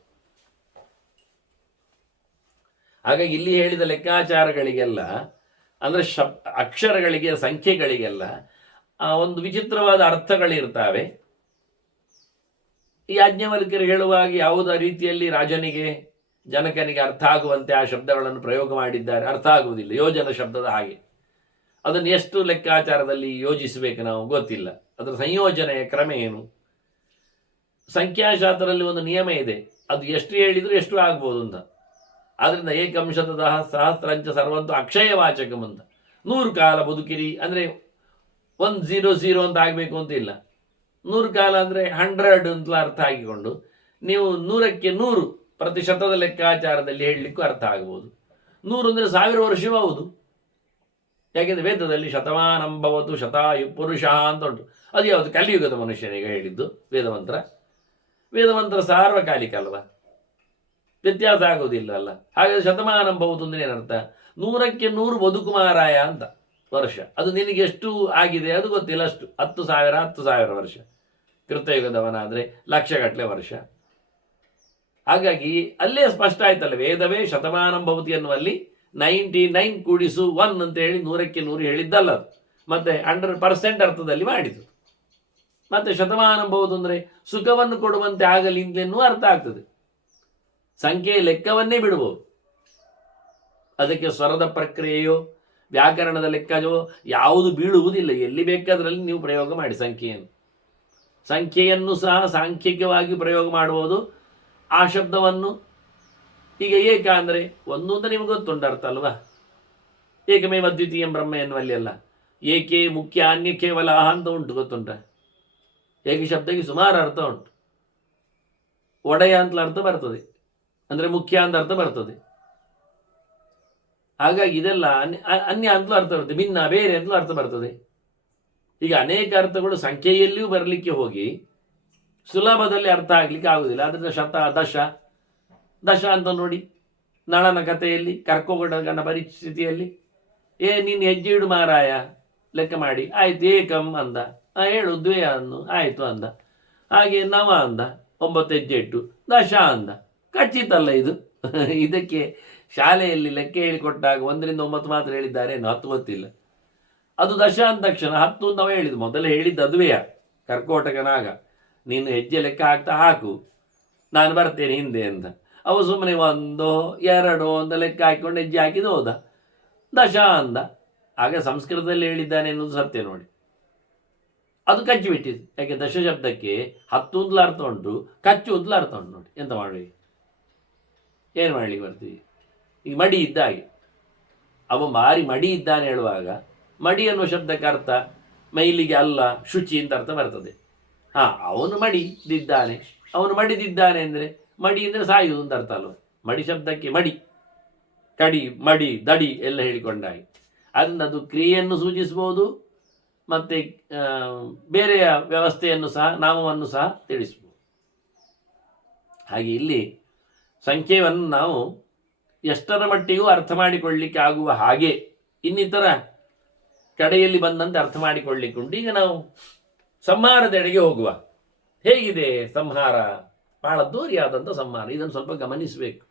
ಹಾಗಾಗಿ ಇಲ್ಲಿ ಹೇಳಿದ ಲೆಕ್ಕಾಚಾರಗಳಿಗೆಲ್ಲ, ಅಂದರೆ ಅಕ್ಷರಗಳಿಗೆ, ಸಂಖ್ಯೆಗಳಿಗೆಲ್ಲ ಒಂದು ವಿಚಿತ್ರವಾದ ಅರ್ಥಗಳಿರ್ತವೆ. ಈ ಯಾಜ್ಞವಲ್ಕ್ಯರು ಹೇಳುವಾಗ ಯಾವುದೇ ರೀತಿಯಲ್ಲಿ ರಾಜನಿಗೆ, ಜನಕನಿಗೆ ಅರ್ಥ ಆಗುವಂತೆ ಆ ಶಬ್ದಗಳನ್ನು ಪ್ರಯೋಗ ಮಾಡಿದ್ದಾರೆ, ಅರ್ಥ ಆಗುವುದಿಲ್ಲ. ಯೋಜನ ಶಬ್ದದ ಹಾಗೆ ಅದನ್ನು ಎಷ್ಟು ಲೆಕ್ಕಾಚಾರದಲ್ಲಿ ಯೋಜಿಸಬೇಕು ನಾವು ಗೊತ್ತಿಲ್ಲ. ಅದರ ಸಂಯೋಜನೆಯ ಕ್ರಮ ಏನು? ಸಂಖ್ಯಾಶಾಸ್ತ್ರದಲ್ಲಿ ಒಂದು ನಿಯಮ ಇದೆ, ಅದು ಎಷ್ಟು ಹೇಳಿದರೂ ಎಷ್ಟು ಆಗ್ಬೋದು ಅಂತ. ಆದ್ದರಿಂದ ಏಕಂಶತಃ ಸಹಸ್ರಂಚ ಸರ್ವಂತು ಅಕ್ಷಯವಾಚಕಂ ಅಂತ. 100 ಕಾಲ ಬದುಕಿರಿ ಅಂದರೆ 100 ಅಂತ ಆಗಬೇಕು ಅಂತ ಇಲ್ಲ. 100 ಕಾಲ ಅಂದರೆ 100 ಅಂತ ಅರ್ಥ ಆಗಿಕೊಂಡು ನೀವು 100ಕ್ಕೆ 100% ಲೆಕ್ಕಾಚಾರದಲ್ಲಿ ಹೇಳಲಿಕ್ಕೂ ಅರ್ಥ ಆಗ್ಬೋದು. 100 ಅಂದರೆ 1000 ವರ್ಷವೂ ಹೌದು. ಯಾಕೆಂದರೆ ವೇದದಲ್ಲಿ ಶತಮಾನಂಭವತು ಶತಾಯು ಪುರುಷ ಅಂತ ಉಂಟು. ಅದು ಯಾವುದು? ಕಲಿಯುಗದ ಮನುಷ್ಯನಿಗೆ ಹೇಳಿದ್ದು ವೇದಮಂತ್ರ. ವೇದಮಂತ್ರ ಸಾರ್ವಕಾಲಿಕ ಅಲ್ವಾ, ವ್ಯತ್ಯಾಸ ಆಗೋದಿಲ್ಲ ಅಲ್ಲ. ಹಾಗಾದರೆ ಶತಮಾನಂಭವತು ಅಂದರೆ ಏನರ್ಥ? 100ಕ್ಕೆ 100 ಬದುಕು ಮಾರಾಯ ಅಂತ ವರ್ಷ. ಅದು ನಿನಗೆ ಎಷ್ಟು ಆಗಿದೆ ಅದು ಗೊತ್ತಿಲ್ಲ, ಅಷ್ಟು 10,000 ವರ್ಷ. ಕೃತಯುಗದವನಾದರೆ ಲಕ್ಷಗಟ್ಟಲೆ ವರ್ಷ. ಹಾಗಾಗಿ ಅಲ್ಲೇ ಸ್ಪಷ್ಟ ಆಯ್ತಲ್ಲ, ವೇದವೇ ಶತಮಾನಂಭವತಿ ಎನ್ನುವಲ್ಲಿ 99 ಕೂಡಿಸು 1 ಅಂತ ಹೇಳಿ 100ಕ್ಕೆ 100 ಹೇಳಿದ್ದಲ್ಲ ಅದು. ಮತ್ತೆ 100% ಅರ್ಥದಲ್ಲಿ ಮಾಡಿತು. ಮತ್ತೆ ಶತಮಾನಂಭವತು ಅಂದರೆ ಸುಖವನ್ನು ಕೊಡುವಂತೆ ಆಗಲಿ ಎನ್ನುವ ಅರ್ಥ ಆಗ್ತದೆ. ಸಂಖ್ಯೆಯ ಲೆಕ್ಕವನ್ನೇ ಬಿಡಬಹುದು. ಅದಕ್ಕೆ ಸ್ವರದ ಪ್ರಕ್ರಿಯೆಯೋ ವ್ಯಾಕರಣದ ಲೆಕ್ಕವೋ ಯಾವುದು ಬೀಳುವುದಿಲ್ಲ. ಎಲ್ಲಿ ಬೇಕಾದ್ರಲ್ಲಿ ನೀವು ಪ್ರಯೋಗ ಮಾಡಿ ಸಂಖ್ಯೆಯನ್ನು ಸಹ ಸಾಂಖ್ಯಿಕವಾಗಿ ಪ್ರಯೋಗ ಮಾಡಬಹುದು. ಆ ಶಬ್ದವನ್ನು ಈಗ ಏಕ ಅಂದರೆ ಒಂದು ಅಂತ ನಿಮಗೆ ಗೊತ್ತುಂಟು ಅರ್ಥ ಅಲ್ವಾ? ಏಕಮೇವ ಅದ್ವಿತೀಯಂ ಬ್ರಹ್ಮ ಎನ್ನುವಲ್ಲಿ ಅಲ್ಲ, ಏಕೆ ಮುಖ್ಯ ಅನ್ಯ ಕೇವಲ ಅಂತ ಉಂಟು, ಗೊತ್ತುಂಟ? ಏಕ ಶಬ್ದಕ್ಕೆ ಸುಮಾರು ಅರ್ಥ ಉಂಟು. ಒಡೆಯ ಅಂತಲೂ ಅರ್ಥ ಬರ್ತದೆ, ಅಂದರೆ ಮುಖ್ಯ ಅಂತ ಅರ್ಥ ಬರ್ತದೆ. ಹಾಗಾಗಿ ಇದೆಲ್ಲ ಅನ್ಯ ಅಂತಲೂ ಅರ್ಥ ಬರ್ತದೆ, ಭಿನ್ನ ಬೇರೆ ಅಂತಲೂ ಅರ್ಥ ಬರ್ತದೆ. ಈಗ ಅನೇಕ ಅರ್ಥಗಳು ಸಂಖ್ಯೆಯಲ್ಲಿಯೂ ಬರಲಿಕ್ಕೆ ಹೋಗಿ ಸುಲಭದಲ್ಲಿ ಅರ್ಥ ಆಗಲಿಕ್ಕೆ ಆಗುವುದಿಲ್ಲ. ಅದರಿಂದ ಶತ ದಶ ಅಂತ ನೋಡಿ, ನಳನ ಕಥೆಯಲ್ಲಿ ಕರ್ಕೋಗಡಗನ ಪರಿಸ್ಥಿತಿಯಲ್ಲಿ ನೀನು ಹೆಜ್ಜೆ ಇಡು ಮಾರಾಯ ಲೆಕ್ಕ ಮಾಡಿ, ಆಯ್ತು ಏಕಂ ಅಂದ, ಹೇಳು ದ್ವಯ ಅನ್ನು ಆಯ್ತು ಅಂದ. ಹಾಗೆ ನವ ಅಂದ, 9 ಹೆಜ್ಜೆ ಇಟ್ಟು ದಶ ಅಂದ. ಖಚಿತಲ್ಲ ಇದು? ಇದಕ್ಕೆ ಶಾಲೆಯಲ್ಲಿ ಲೆಕ್ಕ ಹೇಳಿಕೊಟ್ಟಾಗ 1 ರಿಂದ 9 ಮಾತ್ರ ಹೇಳಿದ್ದಾರೆ, 10 ಗೊತ್ತಿಲ್ಲ. ಅದು ದಶ ಅಂದ ತಕ್ಷಣ 10 ನವ ಹೇಳಿದ್ದು. ಮೊದಲೇ ಹೇಳಿದ್ದು ಅದುವೆಯ ಕರ್ಕೋಟಕನಾಗ, ನೀನು ಹೆಜ್ಜೆ ಲೆಕ್ಕ ಹಾಕು, ನಾನು ಬರ್ತೇನೆ ಹಿಂದೆ ಅಂತ. ಅವ ಸುಮ್ಮನೆ 1 2 ಅಂತ ಲೆಕ್ಕ ಹಾಕಿಕೊಂಡು ಹೆಜ್ಜೆ ಹಾಕಿದ್ದು ಹೋದ, ದಶ ಅಂದ. ಆಗ ಸಂಸ್ಕೃತದಲ್ಲಿ ಹೇಳಿದ್ದಾನೆ ಎನ್ನುವುದು ಸತ್ಯ ನೋಡಿ. ಅದು ಕಚ್ಚಿ ಬಿಟ್ಟಿದ್ದು. ಯಾಕೆ ದಶ ಶಬ್ದಕ್ಕೆ 10 ಅಂತಲೂ ಅರ್ಥ ಉಂಟು, ಕಚ್ಚು ಅಂತಲೂ ಅರ್ಥ ಉಂಟು. ನೋಡಿ ಎಂತ ಮಾಡಿ, ಏನು ಮಾಡಲಿಕ್ಕೆ ಬರ್ತೀವಿ? ಈಗ ಮಡಿ ಇದ್ದ ಹಾಗೆ, ಅವ ಭಾರಿ ಮಡಿ ಇದ್ದಾನೆ ಹೇಳುವಾಗ ಮಡಿ ಅನ್ನುವ ಶಬ್ದಕ್ಕೆ ಅರ್ಥ ಮೈಲಿಗೆ ಅಲ್ಲ, ಶುಚಿ ಅಂತ ಅರ್ಥ ಬರ್ತದೆ. ಅವನು ಮಡಿದಿದ್ದಾನೆ, ಅವನು ಮಡಿದಿದ್ದಾನೆ ಅಂದರೆ ಮಡಿ ಅಂದರೆ ಸಾಯುವುದು ಅಂತ ಅರ್ಥ ಅಲ್ವ? ಮಡಿ ಶಬ್ದಕ್ಕೆ ಮಡಿ, ಕಡಿ, ಮಡಿ, ದಡಿ ಎಲ್ಲ ಹೇಳಿಕೊಂಡಾಗಿ. ಅದರಿಂದ ಅದು ಕ್ರಿಯೆಯನ್ನು ಸೂಚಿಸಬಹುದು, ಮತ್ತು ಬೇರೆಯ ವ್ಯವಸ್ಥೆಯನ್ನು ಸಹ, ನಾಮವನ್ನು ಸಹ ತಿಳಿಸ್ಬೋದು. ಹಾಗೆ ಇಲ್ಲಿ ಸಂಖ್ಯೆಯನ್ನು ನಾವು ಎಷ್ಟರ ಮಟ್ಟಿಗೂ ಅರ್ಥ ಮಾಡಿಕೊಳ್ಳಲಿಕ್ಕೆ ಆಗುವ ಹಾಗೆ ಇನ್ನಿತರ ಕಡೆಯಲ್ಲಿ ಬಂದಂತೆ ಅರ್ಥ ಮಾಡಿಕೊಳ್ಳಿಕ್ಕೆ ಉಂಟು. ಈಗ ನಾವು ಸಂಹಾರದೆಡೆಗೆ ಹೋಗುವ. ಹೇಗಿದೆ ಸಂಹಾರ? ಬಹಳ ಅದ್ದೂರಿಯಾದಂಥ ಸಂಹಾರ. ಇದನ್ನು ಸ್ವಲ್ಪ ಗಮನಿಸಬೇಕು.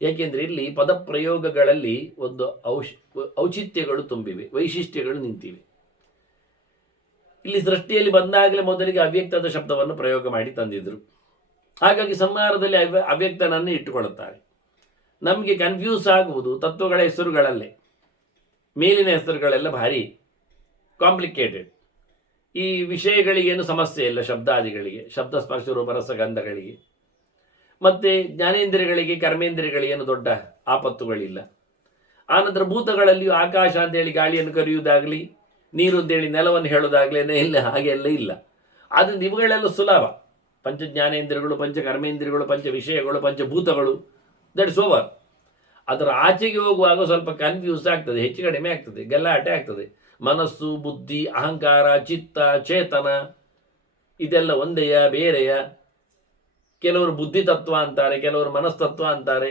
ಏಕೆಂದರೆ ಇಲ್ಲಿ ಪದಪ್ರಯೋಗಗಳಲ್ಲಿ ಒಂದು ಔಚಿತ್ಯಗಳು ತುಂಬಿವೆ, ವೈಶಿಷ್ಟ್ಯಗಳು ನಿಂತಿವೆ. ಇಲ್ಲಿ ಸೃಷ್ಟಿಯಲ್ಲಿ ಬಂದಾಗಲೇ ಮೊದಲಿಗೆ ಅವ್ಯಕ್ತದ ಶಬ್ದವನ್ನು ಪ್ರಯೋಗ ಮಾಡಿ ತಂದಿದ್ರು. ಹಾಗಾಗಿ ಸಂಹಾರದಲ್ಲಿ ಅವ್ಯಕ್ತನನ್ನು ಇಟ್ಟುಕೊಳ್ಳುತ್ತಾರೆ. ನಮಗೆ ಕನ್ಫ್ಯೂಸ್ ಆಗುವುದು ತತ್ವಗಳ ಹೆಸರುಗಳಲ್ಲೇ. ಮೇಲಿನ ಹೆಸರುಗಳೆಲ್ಲ ಭಾರಿ ಕಾಂಪ್ಲಿಕೇಟೆಡ್. ಈ ವಿಷಯಗಳಿಗೇನು ಸಮಸ್ಯೆ ಇಲ್ಲ, ಶಬ್ದಾದಿಗಳಿಗೆ, ಶಬ್ದ ಸ್ಪರ್ಶ ರೂಪ ರಸ ಗಂಧಗಳಿಗೆ. ಮತ್ತು ಜ್ಞಾನೇಂದ್ರಿಯಗಳಿಗೆ ಕರ್ಮೇಂದ್ರಿಯಗಳಿಗೇನು ದೊಡ್ಡ ಆಪತ್ತುಗಳಿಲ್ಲ. ಆನಂತರ ಭೂತಗಳಲ್ಲಿಯೂ ಆಕಾಶ ಅಂತೇಳಿ ಗಾಳಿಯನ್ನು ಕರೆಯುವುದಾಗಲಿ, ನೀರು ಅಂತೇಳಿ ನೆಲವನ್ನು ಹೇಳೋದಾಗಲೇ ಇಲ್ಲ, ಹಾಗೆಲ್ಲ ಇಲ್ಲ. ಆದ್ದರಿಂದ ಇವುಗಳೆಲ್ಲ ಸುಲಭ. ಪಂಚ ಜ್ಞಾನೇಂದ್ರಿಯಗಳು, ಪಂಚ ಕರ್ಮೇಂದ್ರಿಯಗಳು, ಪಂಚ ವಿಷಯಗಳು, ಪಂಚಭೂತಗಳು, ದಟ್ಸ್ ಓವರ್. ಅದರ ಆಚೆಗೆ ಹೋಗುವಾಗ ಸ್ವಲ್ಪ ಕನ್ಫ್ಯೂಸ್ ಆಗ್ತದೆ, ಹೆಚ್ಚು ಕಡಿಮೆ ಆಗ್ತದೆ, ಗಲಾಟೆ ಆಗ್ತದೆ. ಮನಸ್ಸು, ಬುದ್ಧಿ, ಅಹಂಕಾರ, ಚಿತ್ತ, ಚೇತನ ಇದೆಲ್ಲ ಒಂದೆಯ ಬೇರೆಯ? ಕೆಲವರು ಬುದ್ಧಿ ತತ್ವ ಅಂತಾರೆ, ಕೆಲವರು ಮನಸ್ತತ್ವ ಅಂತಾರೆ,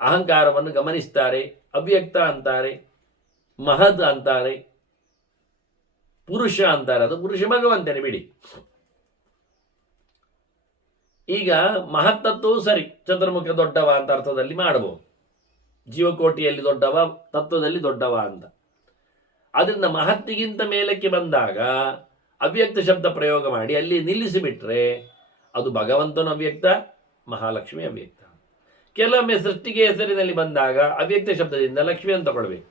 ಅಹಂಕಾರವನ್ನು ಗಮನಿಸ್ತಾರೆ, ಅವ್ಯಕ್ತ ಅಂತಾರೆ, ಮಹದ್ ಅಂತಾರೆ, ಪುರುಷ ಅಂತಾರೆ. ಅದು ಪುರುಷ ಭಗವಂತನೇ ಬಿಡಿ. ಈಗ ಮಹತ್ತತ್ವವು ಸರಿ, ಚತುರ್ಮುಖ ದೊಡ್ಡವ ಅಂತ ಅರ್ಥದಲ್ಲಿ ಮಾಡಬಹುದು, ಜೀವಕೋಟಿಯಲ್ಲಿ ದೊಡ್ಡವ, ತತ್ವದಲ್ಲಿ ದೊಡ್ಡವ ಅಂತ. ಅದರಿಂದ ಮಹತ್ತಿಗಿಂತ ಮೇಲಕ್ಕೆ ಬಂದಾಗ ಅವ್ಯಕ್ತ ಶಬ್ದ ಪ್ರಯೋಗ ಮಾಡಿ ಅಲ್ಲಿ ನಿಲ್ಲಿಸಿಬಿಟ್ರೆ ಅದು ಭಗವಂತನ ಅವ್ಯಕ್ತ, ಮಹಾಲಕ್ಷ್ಮಿ ಅವ್ಯಕ್ತ. ಕೆಲವೊಮ್ಮೆ ಸೃಷ್ಟಿಗೆ ಹೆಸರಿನಲ್ಲಿ ಬಂದಾಗ ಅವ್ಯಕ್ತ ಶಬ್ದದಿಂದ ಲಕ್ಷ್ಮಿಯನ್ನು ತಗೊಳ್ಬೇಕು,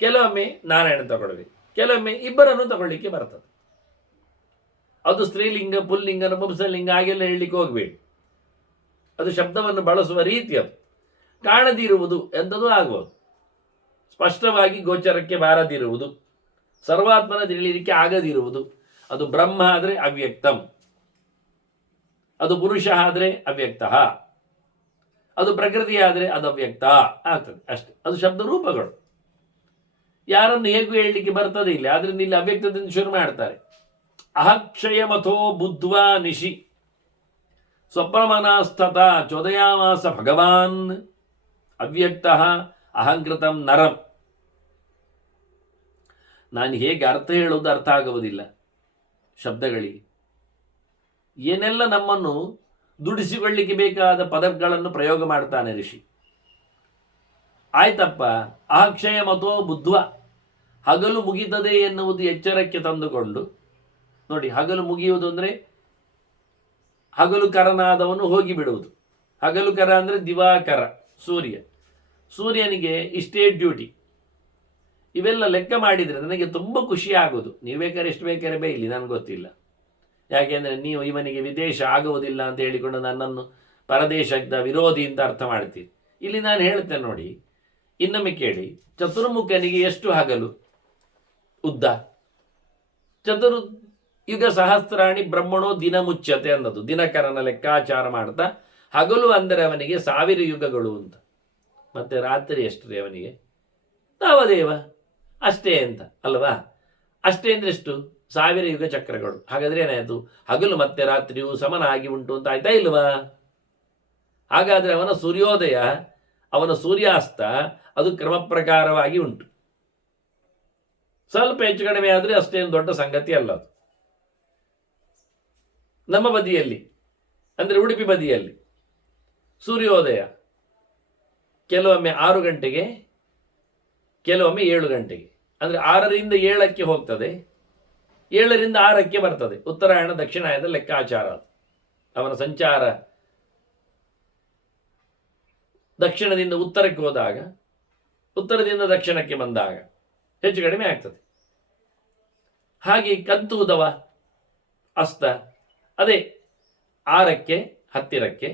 ಕೆಲವೊಮ್ಮೆ ನಾರಾಯಣ ತಗೊಳ್ಬೇಕು, ಕೆಲವೊಮ್ಮೆ ಇಬ್ಬರನ್ನು ತಗೊಳ್ಳಿಕ್ಕೆ ಬರ್ತದೆ. ಅದು ಸ್ತ್ರೀಲಿಂಗ, ಪುಲ್ಲಿಂಗ, ನಪುಂಸಲಿಂಗ ಹಾಗೆಲ್ಲ ಹೇಳಲಿಕ್ಕೆ ಹೋಗಬೇಡಿ. ಅದು ಶಬ್ದವನ್ನು ಬಳಸುವ ರೀತಿ, ಅದು ಕಾಣದಿರುವುದು ಎಂಥದ್ದು ಆಗ್ಬೋದು, ಸ್ಪಷ್ಟವಾಗಿ ಗೋಚರಕ್ಕೆ ಬಾರದಿರುವುದು, ಸರ್ವಾತ್ಮನ ತಿಳಿಯಲಿಕ್ಕೆ ಆಗದಿರುವುದು. ಅದು ಬ್ರಹ್ಮ ಆದರೆ ಅವ್ಯಕ್ತಂ, ಅದು ಪುರುಷ ಆದರೆ ಅವ್ಯಕ್ತ, ಅದು ಪ್ರಕೃತಿ ಆದರೆ ಅದು ಅವ್ಯಕ್ತ ಆಗ್ತದೆ ಅಷ್ಟೆ. ಅದು ಶಬ್ದ ರೂಪಗಳು, ಯಾರನ್ನು ಹೇಗೂ ಹೇಳಲಿಕ್ಕೆ ಬರ್ತದೆ ಇಲ್ಲ. ಆದ್ರಿಂದ ಇಲ್ಲಿ ಅವ್ಯಕ್ತದಿಂದ ಶುರು ಮಾಡ್ತಾರೆ. ಅಹಕ್ಷಯ ಮಥೋ ಬುದ್ಧ್ವಾ ನಿಶಿ ಸ್ವಪ್ರಮನಸ್ತತ ಚೋದಯಾಮಾಸ ಭಗವಾನ್ ಅವ್ಯಕ್ತ ಅಹಂಕೃತಂ ನರಂ. ನಾನು ಹೇಗೆ ಅರ್ಥ ಹೇಳೋದು ಅರ್ಥ ಆಗುವುದಿಲ್ಲ ಶಬ್ದಗಳಿಗೆ. ಏನೆಲ್ಲ ನಮ್ಮನ್ನು ದುಡಿಸಿಕೊಳ್ಳಿಕ್ಕೆ ಬೇಕಾದ ಪದಗಳನ್ನು ಪ್ರಯೋಗ ಮಾಡ್ತಾನೆ ಋಷಿ. ಆಯ್ತಪ್ಪ, ಅಹಕ್ಷಯ ಮತೋ ಬುದ್ಧ್ವ, ಹಗಲು ಮುಗಿತದೆ ಎನ್ನುವುದು ಎಚ್ಚರಕ್ಕೆ ತಂದುಕೊಂಡು ನೋಡಿ. ಹಗಲು ಮುಗಿಯುವುದು ಅಂದರೆ ಹಗಲು ಕರನಾದವನು ಹೋಗಿಬಿಡುವುದು, ಹಗಲುಕರ ಅಂದರೆ ದಿವಾಕರ ಸೂರ್ಯ, ಸೂರ್ಯನಿಗೆ ಇಷ್ಟೇ ಡ್ಯೂಟಿ. ಇವೆಲ್ಲ ಲೆಕ್ಕ ಮಾಡಿದರೆ ನನಗೆ ತುಂಬ ಖುಷಿ ಆಗೋದು. ನೀವು ಬೇಕಾದ್ರೆ ಎಷ್ಟು ಬೇಕಾದ್ರೆ ಬೈಲಿ, ನನಗೆ ಗೊತ್ತಿಲ್ಲ. ಯಾಕೆಂದರೆ ನೀವು ಇವನಿಗೆ ವಿದೇಶ ಆಗುವುದಿಲ್ಲ ಅಂತ ಹೇಳಿಕೊಂಡು ನನ್ನನ್ನು ಪರದೇಶದ ವಿರೋಧಿ ಅಂತ ಅರ್ಥ ಮಾಡ್ತೀರಿ. ಇಲ್ಲಿ ನಾನು ಹೇಳ್ತೇನೆ ನೋಡಿ, ಇನ್ನೊಮ್ಮೆ ಕೇಳಿ. ಚತುರ್ಮುಖನಿಗೆ ಎಷ್ಟು ಹಗಲು ಉದ್ದ? ಯುಗ ಸಹಸ್ರಾಣಿ ಬ್ರಹ್ಮಣೋ ದಿನ ಮುಚ್ಚತೆ ಅನ್ನೋದು ದಿನಕರನ ಲೆಕ್ಕಾಚಾರ ಮಾಡ್ತಾ, ಹಗಲು ಅಂದರೆ ಅವನಿಗೆ 1000 ಯುಗಗಳು ಅಂತ. ಮತ್ತೆ ರಾತ್ರಿ ಎಷ್ಟ್ರಿ ಅವನಿಗೆ? ತಾವದೇವ ಅಷ್ಟೇ ಅಂತ ಅಲ್ವಾ? ಅಷ್ಟೇ ಅಂದ್ರೆ ಎಷ್ಟು? 1000 ಯುಗ ಚಕ್ರಗಳು. ಹಾಗಾದ್ರೆ ಏನಾಯ್ತು? ಹಗಲು ಮತ್ತೆ ರಾತ್ರಿಯು ಸಮನಾಗಿ ಉಂಟು ಅಂತ ಆಯ್ತಾ ಇಲ್ವಾ? ಹಾಗಾದ್ರೆ ಅವನ ಸೂರ್ಯೋದಯ, ಅವನ ಸೂರ್ಯಾಸ್ತ ಅದು ಕ್ರಮ ಪ್ರಕಾರವಾಗಿ ಉಂಟು. ಸ್ವಲ್ಪ ಹೆಚ್ಚು ಕಡಿಮೆ ಆದರೆ ಅಷ್ಟೇನು ದೊಡ್ಡ ಸಂಗತಿ ಅಲ್ಲ ಅದು. ನಮ್ಮ ಬದಿಯಲ್ಲಿ ಅಂದರೆ ಉಡುಪಿ ಬದಿಯಲ್ಲಿ ಸೂರ್ಯೋದಯ ಕೆಲವೊಮ್ಮೆ 6 ಗಂಟೆಗೆ, ಕೆಲವೊಮ್ಮೆ 7 ಗಂಟೆಗೆ, ಅಂದರೆ 6ರಿಂದ 7ಕ್ಕೆ ಹೋಗ್ತದೆ, 7ರಿಂದ 6ಕ್ಕೆ ಬರ್ತದೆ. ಉತ್ತರಾಯಣ ದಕ್ಷಿಣಾಯನದ ಲೆಕ್ಕಾಚಾರ. ಅವನ ಸಂಚಾರ ದಕ್ಷಿಣದಿಂದ ಉತ್ತರಕ್ಕೆ ಹೋದಾಗ, ಉತ್ತರದಿಂದ ದಕ್ಷಿಣಕ್ಕೆ ಬಂದಾಗ ಹೆಚ್ಚು ಕಡಿಮೆ ಆಗ್ತದೆ. ಹಾಗೆ ಕತ್ತುವುದವ ಅಸ್ತ ಅದೇ 6ಕ್ಕೆ ಹತ್ತಿರಕ್ಕೆ,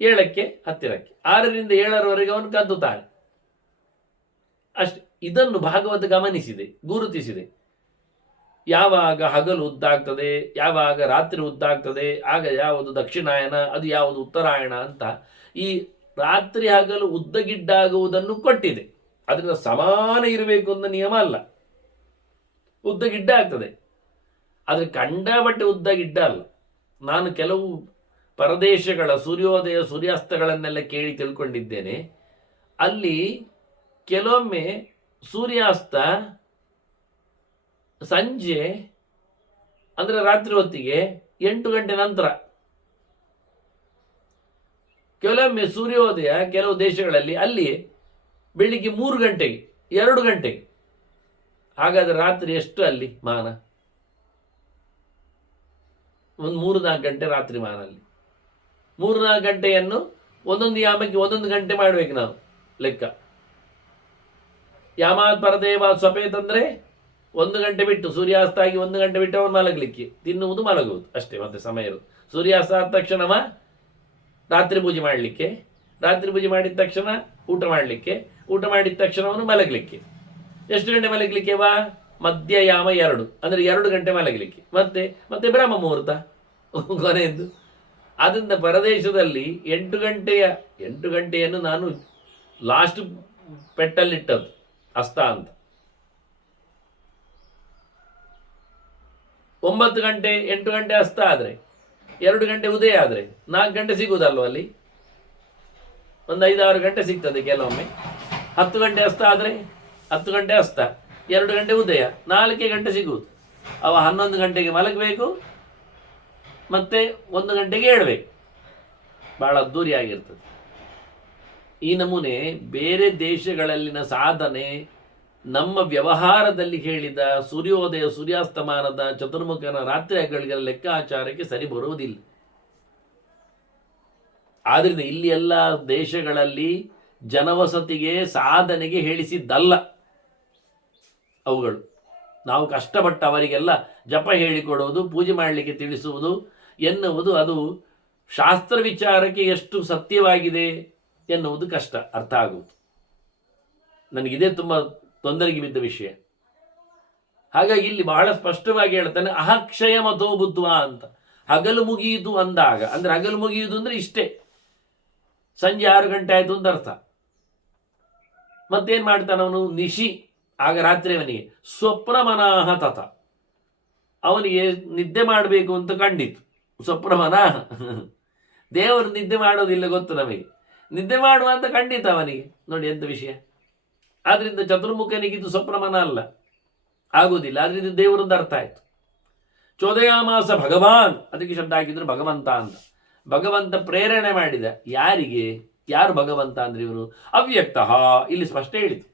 7ಕ್ಕೆ ಹತ್ತಿರಕ್ಕೆ, 6ರಿಂದ 7ರವರೆಗೆ ಅವನು ಕದ್ದುತ್ತಾನೆ ಅಷ್ಟೆ. ಇದನ್ನು ಭಾಗವತ ಗಮನಿಸಿದೆ, ಗುರುತಿಸಿದೆ. ಯಾವಾಗ ಹಗಲು ಉದ್ದಾಗ್ತದೆ, ಯಾವಾಗ ರಾತ್ರಿ ಉದ್ದಾಗ್ತದೆ, ಆಗ ಯಾವುದು ದಕ್ಷಿಣಾಯನ, ಅದು ಯಾವುದು ಉತ್ತರಾಯಣ ಅಂತ ಈ ರಾತ್ರಿ ಹಗಲು ಉದ್ದಗಿಡ್ಡಾಗುವುದನ್ನು ಕೊಟ್ಟಿದೆ. ಅದರಿಂದ ಸಮಾನ ಇರಬೇಕು ಅನ್ನೋ ನಿಯಮ ಅಲ್ಲ. ಉದ್ದಗಿಡ್ಡ ಆಗ್ತದೆ, ಆದರೆ ಕಂಡಬಟ್ಟೆ ಉದ್ದಗಿಡ್ಡ ಅಲ್ಲ. ನಾನು ಕೆಲವು ಪರದೇಶಗಳ ಸೂರ್ಯೋದಯ ಸೂರ್ಯಾಸ್ತಗಳನ್ನೆಲ್ಲ ಕೇಳಿ ತಿಳ್ಕೊಂಡಿದ್ದೇನೆ. ಅಲ್ಲಿ ಕೆಲವೊಮ್ಮೆ ಸೂರ್ಯಾಸ್ತ ಸಂಜೆ ಅಂದರೆ ರಾತ್ರಿ ಹೊತ್ತಿಗೆ 8 ಗಂಟೆ ನಂತರ, ಕೆಲವೊಮ್ಮೆ ಸೂರ್ಯೋದಯ ಕೆಲವು ದೇಶಗಳಲ್ಲಿ ಅಲ್ಲಿ ಬೆಳಿಗ್ಗೆ 3 ಗಂಟೆಗೆ, 2 ಗಂಟೆಗೆ. ಹಾಗಾದರೆ ರಾತ್ರಿ ಎಷ್ಟು ಅಲ್ಲಿ ಮಾನ? ಒಂದು 3-4 ಗಂಟೆ ರಾತ್ರಿ ಮಾನ ಅಲ್ಲಿ. 3-4 ಗಂಟೆಯನ್ನು ಒಂದೊಂದು ಯಾಮಕ್ಕೆ 1 ಗಂಟೆ ಮಾಡಬೇಕು ನಾವು ಲೆಕ್ಕ. ಯಾಮಾತ್ ಪರದೇವ ಸ್ವಪೇತ್ ಅಂದರೆ 1 ಗಂಟೆ ಬಿಟ್ಟು ಸೂರ್ಯಾಸ್ತ ಆಗಿ 1 ಗಂಟೆ ಬಿಟ್ಟು ಅವನು ಮಲಗಲಿಕ್ಕೆ, ತಿನ್ನುವುದು ಮಲಗುವುದು ಅಷ್ಟೇ. ಮತ್ತೆ ಸಮಯ ಇರುವುದು. ಸೂರ್ಯಾಸ್ತ ಆದ ತಕ್ಷಣವ ರಾತ್ರಿ ಪೂಜೆ ಮಾಡಲಿಕ್ಕೆ, ರಾತ್ರಿ ಪೂಜೆ ಮಾಡಿದ ತಕ್ಷಣ ಊಟ ಮಾಡಲಿಕ್ಕೆ, ಊಟ ಮಾಡಿದ ತಕ್ಷಣ ಅವನು ಮಲಗಲಿಕ್ಕೆ. ಎಷ್ಟು ಗಂಟೆ ಮಲಗಲಿಕ್ಕೆ? ಮಧ್ಯಯಾಮ 2 ಅಂದರೆ 2 ಗಂಟೆ ಮಲಗಲಿಕ್ಕೆ, ಮತ್ತೆ ಮತ್ತೆ ಬ್ರಹ್ಮ ಮುಹೂರ್ತ ಕೊನೆಯದ್ದು. ಆದ್ದರಿಂದ ಪರದೇಶದಲ್ಲಿ 8 ಗಂಟೆಯನ್ನು ನಾನು ಲಾಸ್ಟ್ ಪೆಟ್ಟಲ್ಲಿಟ್ಟದ್ದು ಅಸ್ತ ಅಂತ. 9 ಗಂಟೆ 8 ಗಂಟೆ ಅಸ್ತ ಆದರೆ 2 ಗಂಟೆ ಉದಯ ಆದರೆ 4 ಗಂಟೆ ಸಿಗುವುದಲ್ವ ಅಲ್ಲಿ? ಒಂದು 5-6 ಗಂಟೆ ಸಿಗ್ತದೆ ಕೆಲವೊಮ್ಮೆ. 10 ಗಂಟೆ ಅಸ್ತ ಆದರೆ 10 ಗಂಟೆ ಅಸ್ತ, 2 ಗಂಟೆ ಉದಯ, 4 ಗಂಟೆ ಸಿಗುವುದು. ಅವ 11 ಗಂಟೆಗೆ ಮಲಗಬೇಕು, ಮತ್ತೆ 1 ಗಂಟೆಗೆ ಏಳಬೇಕು. ಬಹಳ ಅದ್ದೂರಿಯಾಗಿರ್ತದೆ. ಈ ನಮೂನೆ ಬೇರೆ ದೇಶಗಳಲ್ಲಿನ ಸಾಧನೆ ನಮ್ಮ ವ್ಯವಹಾರದಲ್ಲಿ ಹೇಳಿದ ಸೂರ್ಯೋದಯ ಸೂರ್ಯಾಸ್ತಮಾನದ ಚತುರ್ಮುಖನ ರಾತ್ರಿ ಹಗಲಿನ ಲೆಕ್ಕಾಚಾರಕ್ಕೆ ಸರಿ ಬರುವುದಿಲ್ಲ. ಆದ್ರಿಂದ ಇಲ್ಲಿ ಎಲ್ಲ ದೇಶಗಳಲ್ಲಿ ಜನವಸತಿಗೆ ಸಾಧನೆಗೆ ಹೇಳಿಸಿದ್ದಲ್ಲ ಅವುಗಳು. ನಾವು ಕಷ್ಟಪಟ್ಟು ಅವರಿಗೆಲ್ಲ ಜಪ ಹೇಳಿಕೊಡುವುದು, ಪೂಜೆ ಮಾಡಲಿಕ್ಕೆ ತಿಳಿಸುವುದು ಎನ್ನುವುದು ಅದು ಶಾಸ್ತ್ರ ವಿಚಾರಕ್ಕೆ ಎಷ್ಟು ಸತ್ಯವಾಗಿದೆ ಎನ್ನುವುದು ಕಷ್ಟ ಅರ್ಥ ಆಗುವುದು. ನನಗಿದೇ ತುಂಬ ತೊಂದರೆಗೆ ಬಿದ್ದ ವಿಷಯ. ಹಾಗಾಗಿ ಇಲ್ಲಿ ಬಹಳ ಸ್ಪಷ್ಟವಾಗಿ ಹೇಳ್ತಾನೆ, ಅಹಕ್ಷಯ ಮತೋ ಬುದ್ಧ ಅಂತ. ಹಗಲು ಮುಗಿಯಿತು ಅಂದಾಗ, ಅಂದ್ರೆ ಹಗಲು ಮುಗಿಯುವುದು ಅಂದ್ರೆ ಇಷ್ಟೇ, ಸಂಜೆ 6 ಗಂಟೆ ಆಯ್ತು ಅಂತ ಅರ್ಥ. ಮತ್ತೇನ್ ಮಾಡ್ತಾನವನು? ನಿಶಿ, ಆಗ ರಾತ್ರಿ ಅವನಿಗೆ ಸ್ವಪ್ನ ಮನಾಹ ತಥ, ಅವನಿಗೆ ನಿದ್ದೆ ಮಾಡಬೇಕು ಅಂತ ಕಂಡಿತು. ಸ್ವಪ್ನ ಮನಾಹ, ದೇವರು ನಿದ್ದೆ ಮಾಡೋದಿಲ್ಲ ಗೊತ್ತು ನಮಗೆ, ನಿದ್ದೆ ಮಾಡುವ ಅಂತ ಖಂಡಿತ ಅವನಿಗೆ. ನೋಡಿ ಎಂತ ವಿಷಯ. ಆದ್ರಿಂದ ಚತುರ್ಮುಖನಿಗೆ ಇದು ಸ್ವಪ್ನಮನ ಅಲ್ಲ, ಆಗುವುದಿಲ್ಲ. ಆದ್ರಿಂದ ದೇವರೊಂದು ಅರ್ಥ ಆಯ್ತು. ಚೋದಯಾಮಾಸ ಭಗವಾನ್, ಅದಕ್ಕೆ ಶಬ್ದ ಹಾಕಿದ್ರು ಭಗವಂತ ಅಂತ. ಭಗವಂತ ಪ್ರೇರಣೆ ಮಾಡಿದ ಯಾರಿಗೆ? ಯಾರು ಭಗವಂತ ಅಂದ್ರೆ ಇವರು ಅವ್ಯಕ್ತ. ಇಲ್ಲಿ ಸ್ಪಷ್ಟ ಹೇಳಿತು.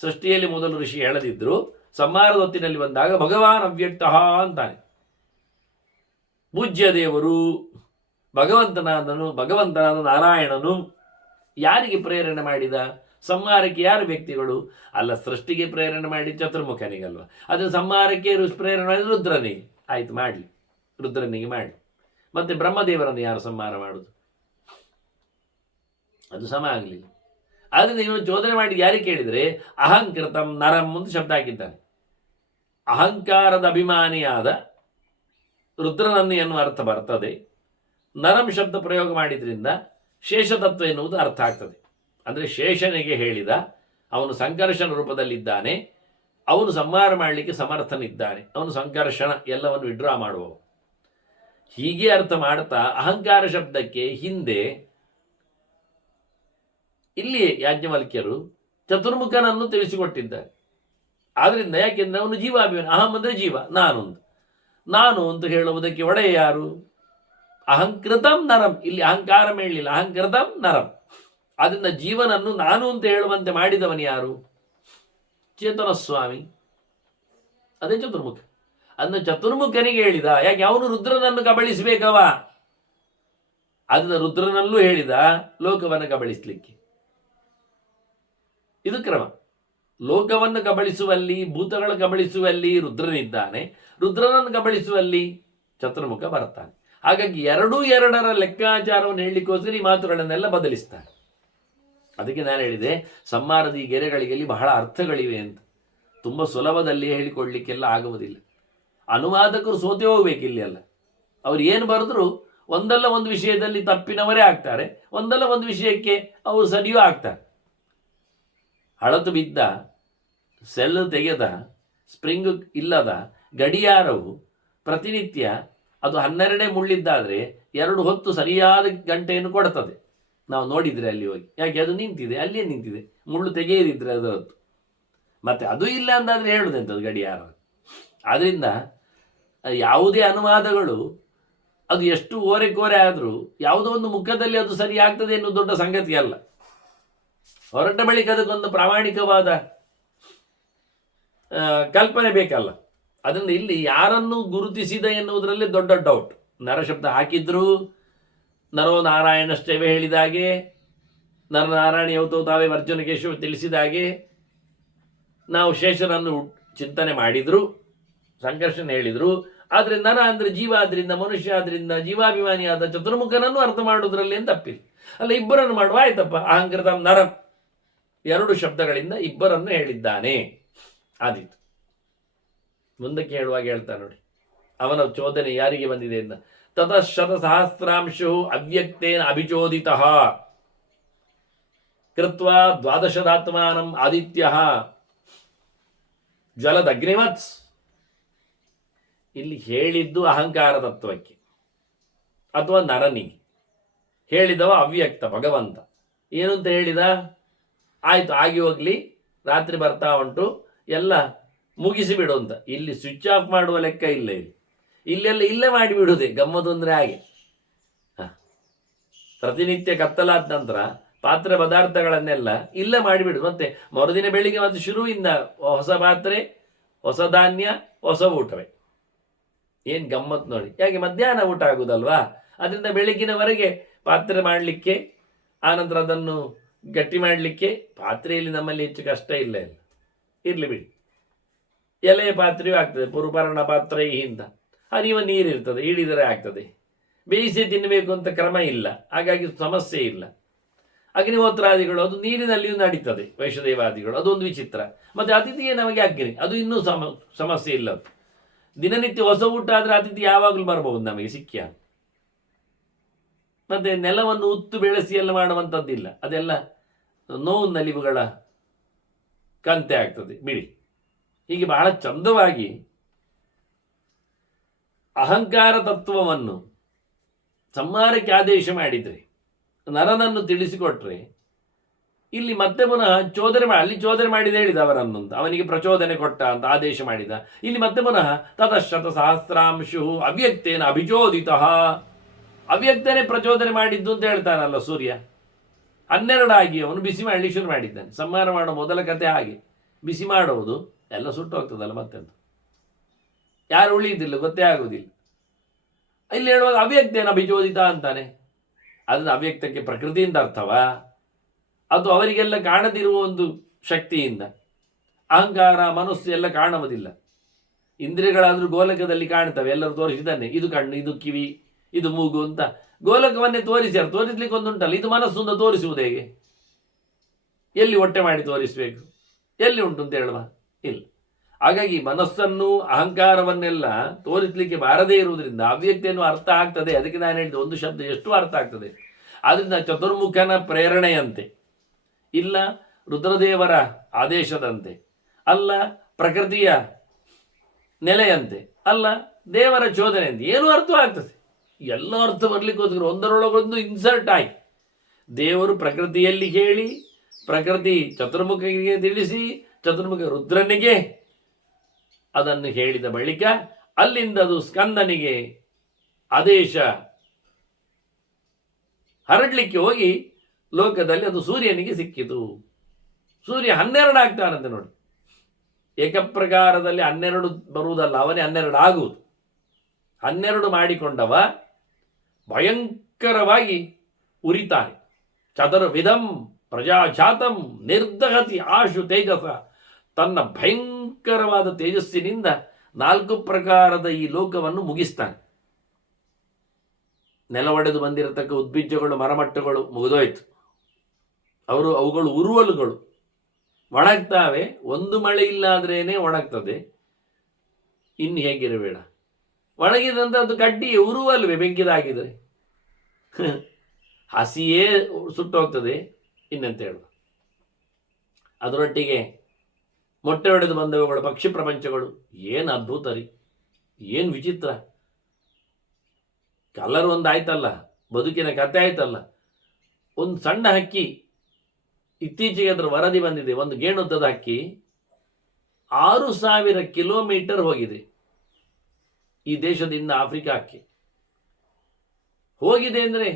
ಸೃಷ್ಟಿಯಲ್ಲಿ ಮೊದಲು ಋಷಿ ಹೇಳದಿದ್ರು, ಸಂಹಾರದ ಹೊತ್ತಿನಲ್ಲಿ ಬಂದಾಗ ಭಗವಾನ್ ಅವ್ಯಕ್ತ ಅಂತಾನೆ. ಪೂಜ್ಯ ದೇವರು, ಭಗವಂತನಾದ ನಾರಾಯಣನು ಯಾರಿಗೆ ಪ್ರೇರಣೆ ಮಾಡಿದ? ಸಂಹಾರಕ್ಕೆ ಯಾರು ವ್ಯಕ್ತಿಗಳು? ಅಲ್ಲ, ಸೃಷ್ಟಿಗೆ ಪ್ರೇರಣೆ ಮಾಡಿ ಚತುರ್ಮುಖನಿಗಲ್ವ. ಅದು ಸಂಹಾರಕ್ಕೆ ಪ್ರೇರಣೆ ಮಾಡಿದ ರುದ್ರನಿಗೆ. ಆಯ್ತು, ಮಾಡಲಿ, ರುದ್ರನಿಗೆ ಮಾಡಿ. ಮತ್ತೆ ಬ್ರಹ್ಮದೇವರನ್ನು ಯಾರು ಸಂಹಾರ ಮಾಡುದು? ಅದು ಸಮ ಆಗಲಿಲ್ಲ. ಆದರೆ ನೀವು ಚೋದನೆ ಮಾಡಿ ಯಾರಿಗೆ ಕೇಳಿದರೆ ಅಹಂಕೃತಂ ನರಂ ಅಂತ ಶಬ್ದ ಹಾಕಿದ್ದಾನೆ. ಅಹಂಕಾರದ ಅಭಿಮಾನಿಯಾದ ರುದ್ರನನ್ನು ಎನ್ನುವ ಅರ್ಥ ಬರ್ತದೆ. ನರಂ ಶಬ್ದ ಪ್ರಯೋಗ ಮಾಡಿದ್ರಿಂದ ಶೇಷತತ್ವ ಎನ್ನುವುದು ಅರ್ಥ ಆಗ್ತದೆ. ಅಂದರೆ ಶೇಷನಿಗೆ ಹೇಳಿದ, ಅವನು ಸಂಕರ್ಷಣ ರೂಪದಲ್ಲಿದ್ದಾನೆ, ಅವನು ಸಂಹಾರ ಮಾಡಲಿಕ್ಕೆ ಸಮರ್ಥನಿದ್ದಾನೆ, ಅವನು ಸಂಕರ್ಷಣ ಎಲ್ಲವನ್ನು ವಿಡ್ರಾ ಮಾಡುವವ. ಹೀಗೆ ಅರ್ಥ ಮಾಡ್ತಾ ಅಹಂಕಾರ ಶಬ್ದಕ್ಕೆ ಹಿಂದೆ ಇಲ್ಲಿ ಯಾಜ್ಞವಲ್ಕ್ಯರು ಚತುರ್ಮುಖನನ್ನು ತಿಳಿಸಿಕೊಟ್ಟಿದ್ದಾರೆ. ಆದ್ರಿಂದ ಯಾಕೆಂದ್ರೆ ಅವನು ಜೀವಾಭಿಮಾನಿ. ಅಹಂ ಅಂದರೆ ಜೀವ, ನಾನು ಅಂತ ಹೇಳುವುದಕ್ಕೆ ಒಡೆಯ ಯಾರು? ಅಹಂಕೃತಂ ನರಂ. ಇಲ್ಲಿ ಅಹಂಕಾರ ಹೇಳಲಿಲ್ಲ, ಅಹಂಕೃತಂ ನರಂ. ಅದರಿಂದ ಜೀವನನ್ನು ನಾನು ಅಂತ ಹೇಳುವಂತೆ ಮಾಡಿದವನು ಯಾರು? ಚೇತನ ಸ್ವಾಮಿ. ಅದೇ ಚತುರ್ಮುಖ. ಅದನ್ನು ಚತುರ್ಮುಖನಿಗೆ ಹೇಳಿದ. ಯಾಕೆ? ಅವನು ರುದ್ರನನ್ನು ಕಬಳಿಸಬೇಕವ. ಅದನ್ನು ರುದ್ರನಲ್ಲೂ ಹೇಳಿದ, ಲೋಕವನ್ನು ಕಬಳಿಸಲಿಕ್ಕೆ. ಇದು ಕ್ರಮ. ಲೋಕವನ್ನು ಕಬಳಿಸುವಲ್ಲಿ, ಭೂತಗಳ ಕಬಳಿಸುವಲ್ಲಿ ರುದ್ರನಿದ್ದಾನೆ, ರುದ್ರನನ್ನು ಕಬಳಿಸುವಲ್ಲಿ ಚತುರ್ಮುಖ ಬರ್ತಾನೆ. ಹಾಗಾಗಿ ಎರಡರ ಲೆಕ್ಕಾಚಾರವನ್ನು ಹೇಳಲಿಕ್ಕೋಸ್ಕರ ಈ ಮಾತುಗಳನ್ನೆಲ್ಲ ಬದಲಿಸ್ತಾನೆ. ಅದಕ್ಕೆ ನಾನು ಹೇಳಿದೆ, ಸಂಹಾರದ ಈ ಗೆರೆಗಳಿಗೆ ಬಹಳ ಅರ್ಥಗಳಿವೆ ಅಂತ. ತುಂಬ ಸುಲಭದಲ್ಲಿ ಹೇಳಿಕೊಳ್ಳಲಿಕ್ಕೆಲ್ಲ ಆಗುವುದಿಲ್ಲ. ಅನುವಾದಕರು ಸೋತೆ ಹೋಗ್ಬೇಕು ಇಲ್ಲಿ ಎಲ್ಲ. ಅವ್ರು ಏನು ಬರೆದ್ರು ಒಂದಲ್ಲ ಒಂದು ವಿಷಯದಲ್ಲಿ ತಪ್ಪಿನವರೇ ಆಗ್ತಾರೆ, ಒಂದಲ್ಲ ಒಂದು ವಿಷಯಕ್ಕೆ ಅವರು ಸರಿಯೂ ಆಗ್ತಾರೆ. ಹಳತು ಬಿದ್ದ, ಸೆಲ್ಲು ತೆಗೆದ, ಸ್ಪ್ರಿಂಗ್ ಇಲ್ಲದ ಗಡಿಯಾರವು ಪ್ರತಿನಿತ್ಯ ಅದು 12 ಮುಳ್ಳಿದ್ದಾದರೆ 2 ಹೊತ್ತು ಸರಿಯಾದ ಗಂಟೆಯನ್ನು ಕೊಡ್ತದೆ. ನಾವು ನೋಡಿದರೆ ಅಲ್ಲಿ ಹೋಗಿ. ಯಾಕೆ? ಅದು ನಿಂತಿದೆ, ಅಲ್ಲಿಯೇ ನಿಂತಿದೆ, ಮುಳ್ಳು ತೆಗೆಯದಿದ್ರೆ ಅದರದ್ದು. ಮತ್ತೆ ಅದು ಇಲ್ಲ ಅಂತಾದರೆ ಹೇಳುವುದೆಂಥದ್ದು ಗಡಿಯಾರ. ಆದ್ದರಿಂದ ಯಾವುದೇ ಅನುವಾದಗಳು ಅದು ಎಷ್ಟು ಓರೆ ಆದರೂ ಯಾವುದೋ ಒಂದು ಮುಖದಲ್ಲಿ ಅದು ಸರಿ ಆಗ್ತದೆ ಎನ್ನುವುದು ದೊಡ್ಡ ಸಂಗತಿ ಅಲ್ಲ. ಹೊರಟ ಬಳಿಕ ಅದಕ್ಕೊಂದು ಪ್ರಾಮಾಣಿಕವಾದ ಕಲ್ಪನೆ ಬೇಕಲ್ಲ. ಅದರಿಂದ ಇಲ್ಲಿ ಯಾರನ್ನು ಗುರುತಿಸಿದ ಎನ್ನುವುದರಲ್ಲಿ ದೊಡ್ಡ ಡೌಟ್. ನರಶಬ್ದ ಹಾಕಿದ್ರು, ನರೋ ನಾರಾಯಣಷ್ಟೇವೆ ಹೇಳಿದಾಗೆ, ನರನಾರಾಯಣ ಯವತೋ ತಾವೇ ಅರ್ಜುನ ಕೇಶವ ತಿಳಿಸಿದಾಗೆ, ನಾವು ಶೇಷರನ್ನು ಚಿಂತನೆ ಮಾಡಿದ್ರು, ಸಂಕರ್ಷಣ ಹೇಳಿದ್ರು. ಆದರೆ ನರ ಅಂದರೆ ಜೀವ, ಆದ್ರಿಂದ ಮನುಷ್ಯ, ಆದ್ರಿಂದ ಜೀವಾಭಿಮಾನಿಯಾದ ಚತುರ್ಮುಖನನ್ನು ಅರ್ಥ ಮಾಡುವುದರಲ್ಲಿ ಏನು ತಪ್ಪಿಲ್ಲ. ಅಲ್ಲ, ಇಬ್ಬರನ್ನು ಮಾಡುವ, ಆಯ್ತಪ್ಪ. ಅಹಂಕೃತಂ ನರಂ 2 ಶಬ್ದಗಳಿಂದ ಇಬ್ಬರನ್ನು ಹೇಳಿದ್ದಾನೆ. ಆದೀತು. ಮುಂದಕ್ಕೆ ಹೇಳುವಾಗ ಹೇಳ್ತಾ ನೋಡಿ, ಅವನ ಚೋದನೆ ಯಾರಿಗೆ ಬಂದಿದೆ ಅಂತ. ತತಃ ಸಹಸ್ರಾಂಶು ಅವ್ಯಕ್ತೇನ ಅಭಿಚೋದಿತ ಕೃತ್ವಾ 12 ಆದಿತ್ಯ ಜ್ವಲದಗ್ನಿವತ್ಸ್. ಇಲ್ಲಿ ಹೇಳಿದ್ದು ಅಹಂಕಾರ ತತ್ವಕ್ಕೆ ಅಥವಾ ನರನಿಗೆ. ಹೇಳಿದವ ಅವ್ಯಕ್ತ ಭಗವಂತ. ಏನು ಅಂತ ಹೇಳಿದ? ಆಯ್ತು, ಆಗಿ ಹೋಗ್ಲಿ, ರಾತ್ರಿ ಬರ್ತಾ ಉಂಟು, ಎಲ್ಲ ಮುಗಿಸಿಬಿಡು ಅಂತ. ಇಲ್ಲಿ ಸ್ವಿಚ್ ಆಫ್ ಮಾಡುವ ಲೆಕ್ಕ ಇಲ್ಲ. ಇಲ್ಲೆಲ್ಲ ಇಲ್ಲೇ ಮಾಡಿಬಿಡುವುದೇ ಗಮ್ಮತ್ತು. ಅಂದರೆ ಹಾಗೆ ಪ್ರತಿನಿತ್ಯ ಕತ್ತಲಾದ ನಂತರ ಪಾತ್ರೆ ಪದಾರ್ಥಗಳನ್ನೆಲ್ಲ ಇಲ್ಲೇ ಮಾಡಿಬಿಡುದು. ಮತ್ತೆ ಮರುದಿನ ಬೆಳಿಗ್ಗೆ ಮತ್ತೆ ಶುರುವಿಂದ ಹೊಸ ಪಾತ್ರೆ, ಹೊಸ ಧಾನ್ಯ, ಹೊಸ ಊಟವೇ. ಏನು ಗಮ್ಮತ್ತು ನೋಡಿ. ಯಾಕೆ? ಮಧ್ಯಾಹ್ನ ಊಟ ಆಗುದಲ್ವಾ. ಅದರಿಂದ ಬೆಳಗಿನವರೆಗೆ ಪಾತ್ರೆ ಮಾಡಲಿಕ್ಕೆ, ಆನಂತರ ಅದನ್ನು ಗಟ್ಟಿ ಮಾಡಲಿಕ್ಕೆ ಪಾತ್ರೆಯಲ್ಲಿ ನಮ್ಮಲ್ಲಿ ಹೆಚ್ಚು ಕಷ್ಟ ಇಲ್ಲ. ಇರಲಿ ಬಿಡಿ. ಎಲೆಯ ಪಾತ್ರೆಯೂ ಆಗ್ತದೆ, ಪುರುಪರ್ಣ ಪಾತ್ರೆ ಹಿಂದ ಹರಿಯುವ ನೀರಿರ್ತದೆ, ಹಿಡಿದರೆ ಆಗ್ತದೆ. ಬೇಯಿಸಿ ತಿನ್ನಬೇಕು ಅಂತ ಕ್ರಮ ಇಲ್ಲ, ಹಾಗಾಗಿ ಸಮಸ್ಯೆ ಇಲ್ಲ. ಅಗ್ನಿಹೋತ್ರಾದಿಗಳು ಅದು ನೀರಿನಲ್ಲಿಯೂ ನಡೀತದೆ, ವೈಷ್ಣದೇವಾದಿಗಳು, ಅದೊಂದು ವಿಚಿತ್ರ. ಮತ್ತು ಅತಿಥಿಯೇ ನಮಗೆ ಅಗ್ನಿ, ಅದು ಇನ್ನೂ ಸಮಸ್ಯೆ ಇಲ್ಲ. ದಿನನಿತ್ಯ ಹೊಸ ಊಟ ಆದರೆ ಅತಿಥಿ ಯಾವಾಗಲೂ ಬರಬಹುದು ನಮಗೆ ಸಿಕ್ಕಿಯ. ಮತ್ತೆ ನೆಲವನ್ನು ಉತ್ತು ಬೆಳೆಸಿ ಎಲ್ಲ ಮಾಡುವಂಥದ್ದಿಲ್ಲ, ಅದೆಲ್ಲ ನೋವು ನಲಿವುಗಳ ಕಂತೆ ಆಗ್ತದೆ ಬಿಡಿ. ಹೀಗೆ ಬಹಳ ಚಂದವಾಗಿ ಅಹಂಕಾರ ತತ್ವವನ್ನು ಸಂಹಾರಕ್ಕೆ ಆದೇಶ ಮಾಡಿದರೆ, ನರನನ್ನು ತಿಳಿಸಿಕೊಟ್ರೆ, ಇಲ್ಲಿ ಮತ್ತೆ ಪುನಃ ಚೋದನೆ ಅಲ್ಲಿ ಚೋದನೆ ಮಾಡಿದ ಹೇಳಿದ ಅವರನ್ನು ಅಂತ, ಅವನಿಗೆ ಪ್ರಚೋದನೆ ಕೊಟ್ಟ ಅಂತ ಆದೇಶ ಮಾಡಿದ. ಇಲ್ಲಿ ಮತ್ತೆ ಪುನಃ ತತಃ ಸಹಸ್ರಾಂಶು ಅವ್ಯಕ್ತೇನ ಅಭಿಚೋದಿತ. ಅವ್ಯಕ್ತನೇ ಪ್ರಚೋದನೆ ಮಾಡಿದ್ದು ಅಂತ ಹೇಳ್ತಾನಲ್ಲ ಸೂರ್ಯ. 12 ಆಗಿ ಅವನು ಬಿಸಿ ಮಾಡಲಿಕ್ಕೆ ಶುರು ಮಾಡಿದ್ದಾನೆ. ಸಂಹಾರ ಮಾಡೋ ಮೊದಲ ಕತೆ ಹಾಗೆ, ಬಿಸಿ ಮಾಡುವುದು, ಎಲ್ಲ ಸುಟ್ಟು ಹೋಗ್ತದಲ್ಲ ಮತ್ತೆಂತ, ಯಾರು ಉಳಿಯುವುದಿಲ್ಲ, ಗೊತ್ತೇ ಆಗುವುದಿಲ್ಲ. ಇಲ್ಲಿ ಹೇಳುವಾಗ ಅವ್ಯಕ್ತೇನ ಅಭಿಚೋದಿತ ಅಂತಾನೆ. ಅದನ್ನ ಅವ್ಯಕ್ತಕ್ಕೆ ಪ್ರಕೃತಿಯಿಂದ ಅರ್ಥವಾ, ಅದು ಅವರಿಗೆಲ್ಲ ಕಾಣದಿರುವ ಒಂದು ಶಕ್ತಿಯಿಂದ? ಅಹಂಕಾರ ಮನಸ್ಸು ಎಲ್ಲ ಕಾಣುವುದಿಲ್ಲ. ಇಂದ್ರಿಯಗಳಾದ್ರೂ ಗೋಲಕದಲ್ಲಿ ಕಾಣ್ತವೆ, ಎಲ್ಲರೂ ತೋರಿಸಿದ್ದಾನೆ, ಇದು ಕಣ್ಣು, ಇದು ಕಿವಿ, ಇದು ಮೂಗು ಅಂತ ಗೋಲಕವನ್ನೇ ತೋರಿಸ್ಯಾರ. ತೋರಿಸ್ಲಿಕ್ಕೆ ಒಂದುಂಟಲ್ಲ, ಇದು ಮನಸ್ಸು ಅಂತ ತೋರಿಸುವುದು ಹೇಗೆ? ಎಲ್ಲಿ ಹೊಟ್ಟೆ ಮಾಡಿ ತೋರಿಸಬೇಕು? ಎಲ್ಲಿ ಉಂಟು ಅಂತ ಹೇಳುವ? ಇಲ್ಲ. ಹಾಗಾಗಿ ಮನಸ್ಸನ್ನು ಅಹಂಕಾರವನ್ನೆಲ್ಲ ತೋರಿಸಲಿಕ್ಕೆ ಬಾರದೇ ಇರುವುದರಿಂದ ಅವ್ಯಕ್ತಿಯನ್ನು ಅರ್ಥ ಆಗ್ತದೆ. ಅದಕ್ಕೆ ನಾನು ಹೇಳಿದೆ, ಒಂದು ಶಬ್ದ ಎಷ್ಟು ಅರ್ಥ ಆಗ್ತದೆ. ಆದ್ರಿಂದ ಚತುರ್ಮುಖನ ಪ್ರೇರಣೆಯಂತೆ, ಇಲ್ಲ ರುದ್ರದೇವರ ಆದೇಶದಂತೆ, ಅಲ್ಲ ಪ್ರಕೃತಿಯ ನೆಲೆಯಂತೆ, ಅಲ್ಲ ದೇವರ ಚೋದನೆಯಂತೆ, ಏನೂ ಅರ್ಥ ಆಗ್ತದೆ. ಎಲ್ಲ ಅರ್ಥ ಬರ್ಲಿಕ್ಕೋಸ್ಕರ ಒಂದರೊಳಗೊಂದು ಇನ್ಸರ್ಟ್ ಆಗಿ ದೇವರು ಪ್ರಕೃತಿಯಲ್ಲಿ ಹೇಳಿ, ಪ್ರಕೃತಿ ಚತುರ್ಮುಖನಿಗೆ ತಿಳಿಸಿ, ಚತುರ್ಮುಖ ರುದ್ರನಿಗೆ ಅದನ್ನು ಹೇಳಿದ ಬಳಿಕ ಅಲ್ಲಿಂದ ಅದು ಸ್ಕಂದನಿಗೆ ಆದೇಶ ಹರಡ್ಲಿಕ್ಕೆ ಹೋಗಿ ಲೋಕದಲ್ಲಿ ಅದು ಸೂರ್ಯನಿಗೆ ಸಿಕ್ಕಿತು. ಸೂರ್ಯ 12 ಆಗ್ತಾನಂತೆ ನೋಡಿ. ಏಕಪ್ರಕಾರದಲ್ಲಿ 12 ಬರುವುದಲ್ಲ, ಅವನೇ 12 ಆಗುವುದು. 12 ಮಾಡಿಕೊಂಡವ ಭಯಂಕರವಾಗಿ ಉರಿತಾನೆ. ಚತುರ್ವಿಧಂ ಪ್ರಜಾಜಾತಂ ನಿರ್ದಹತಿ ಆಶು ತೇಜಸ. ತನ್ನ ಭಯಂಕರವಾದ ತೇಜಸ್ಸಿನಿಂದ 4 ಪ್ರಕಾರದ ಈ ಲೋಕವನ್ನು ಮುಗಿಸ್ತಾನೆ. ನೆಲ ಒಡೆದು ಬಂದಿರತಕ್ಕ ಉದ್ಭಿಜ್ಜಗಳು, ಮರಮಟ್ಟಗಳು ಮುಗಿದೋಯ್ತು. ಅವುಗಳು ಉರುವಲುಗಳು ಒಣಗ್ತಾವೆ. ಒಂದು ಮಳೆ ಇಲ್ಲಾದ್ರೇನೆ ಒಣಗ್ತದೆ. ಇನ್ನು ಹೇಗಿರಬೇಡ, ಒಣಗಿದಂತ ಅದು ಕಡ್ಡಿ ಉರುವಲ್ವೇ ಬೆಂಕಿದಾಗಿದ್ರೆ ಹಸಿಯೇ ಸುಟ್ಟು ಹೋಗ್ತದೆ, ಇನ್ನಂತ ಹೇಳುವ. ಅದರೊಟ್ಟಿಗೆ ಮೊಟ್ಟೆ ಹೊಡೆದು ಬಂದವುಗಳು, ಪಕ್ಷಿ ಪ್ರಪಂಚಗಳು. ಏನು ಅದ್ಭುತ ರೀ, ಏನು ವಿಚಿತ್ರ. ಕಲರ್ ಒಂದು ಆಯ್ತಲ್ಲ, ಬದುಕಿನ ಕತೆ ಆಯ್ತಲ್ಲ. ಒಂದು ಸಣ್ಣ ಹಕ್ಕಿ, ಇತ್ತೀಚೆಗೆ ಅದರ ವರದಿ ಬಂದಿದೆ, ಒಂದು ಗೇಣುದ್ದದ ಹಕ್ಕಿ 6,000 ಕಿಲೋಮೀಟರ್ ಹೋಗಿದೆ ಈ ದೇಶದಿಂದ ಆಫ್ರಿಕಾಕ್ಕೆ. ಹೋಗಿದೆ ಅಂದರೆ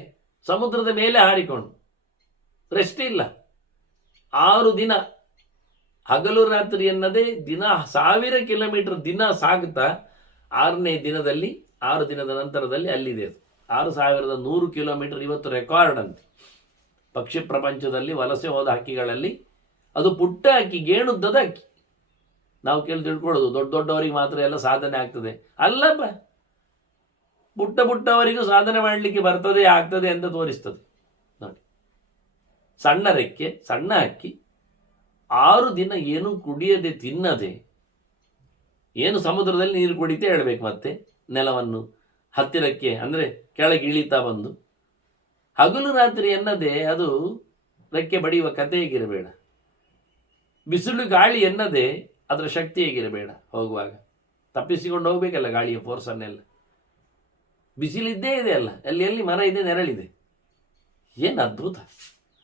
ಸಮುದ್ರದ ಮೇಲೆ ಹಾರಿಕೊಂಡು, ರೆಸ್ಟ್ ಇಲ್ಲ. 6 ದಿನ ಹಗಲು ರಾತ್ರಿ ಎನ್ನದೇ ದಿನ 1000 ಕಿಲೋಮೀಟರ್ ದಿನ ಸಾಗುತ್ತಾ 6ನೇ ದಿನದಲ್ಲಿ, 6 ದಿನದ ನಂತರದಲ್ಲಿ ಅಲ್ಲಿದೆ ಅದು. 6,100 ಕಿಲೋಮೀಟರ್ ಇವತ್ತು ರೆಕಾರ್ಡ್ ಅಂತೆ. ಪಕ್ಷಿ ಪ್ರಪಂಚದಲ್ಲಿ ವಲಸೆ ಹೋದ ಹಕ್ಕಿಗಳಲ್ಲಿ ಅದು ಪುಟ್ಟ ಹಕ್ಕಿ, ಗೇಣುದ್ದದ ಹಕ್ಕಿ. ನಾವು ತಿಳ್ಕೊಳ್ಳೋದು ದೊಡ್ಡ ದೊಡ್ಡವರಿಗೆ ಮಾತ್ರ ಎಲ್ಲ ಸಾಧನೆ ಆಗ್ತದೆ. ಅಲ್ಲಪ್ಪ, ಪುಟ್ಟವರಿಗೂ ಸಾಧನೆ ಮಾಡಲಿಕ್ಕೆ ಬರ್ತದೆ, ಆಗ್ತದೆ ಅಂತ ತೋರಿಸ್ತದೆ ನೋಡಿ. ಸಣ್ಣ ರೆಕ್ಕೆ, ಸಣ್ಣ ಹಕ್ಕಿ, 6 ದಿನ ಏನು ಕುಡಿಯದೆ ತಿನ್ನದೆ, ಏನು ಸಮುದ್ರದಲ್ಲಿ ನೀರು ಕುಡಿತೇ ಹೇಳಬೇಕು. ಮತ್ತೆ ನೆಲವನ್ನು ಹತ್ತಿರಕ್ಕೆ ಅಂದರೆ ಕೆಳಗೆ ಇಳಿತಾ ಬಂದು ಹಗಲು ರಾತ್ರಿ ಎನ್ನದೆ ಅದು ರೆಕ್ಕೆ ಬಡಿಯುವ ಕತೆ ಹೇಗಿರಬೇಡ. ಬಿಸಿಲು ಗಾಳಿ ಎನ್ನದೆ ಅದರ ಶಕ್ತಿ ಹೇಗಿರಬೇಡ. ಹೋಗುವಾಗ ತಪ್ಪಿಸಿಕೊಂಡು ಹೋಗ್ಬೇಕಲ್ಲ ಗಾಳಿಯ ಫೋರ್ಸನ್ನೆಲ್ಲ. ಬಿಸಿಲಿದ್ದೇ ಇದೆ ಅಲ್ಲ, ಎಲ್ಲಿ ಮರ ಇದೆ, ನೆರಳಿದೆ. ಏನು ಅದ್ಭುತ.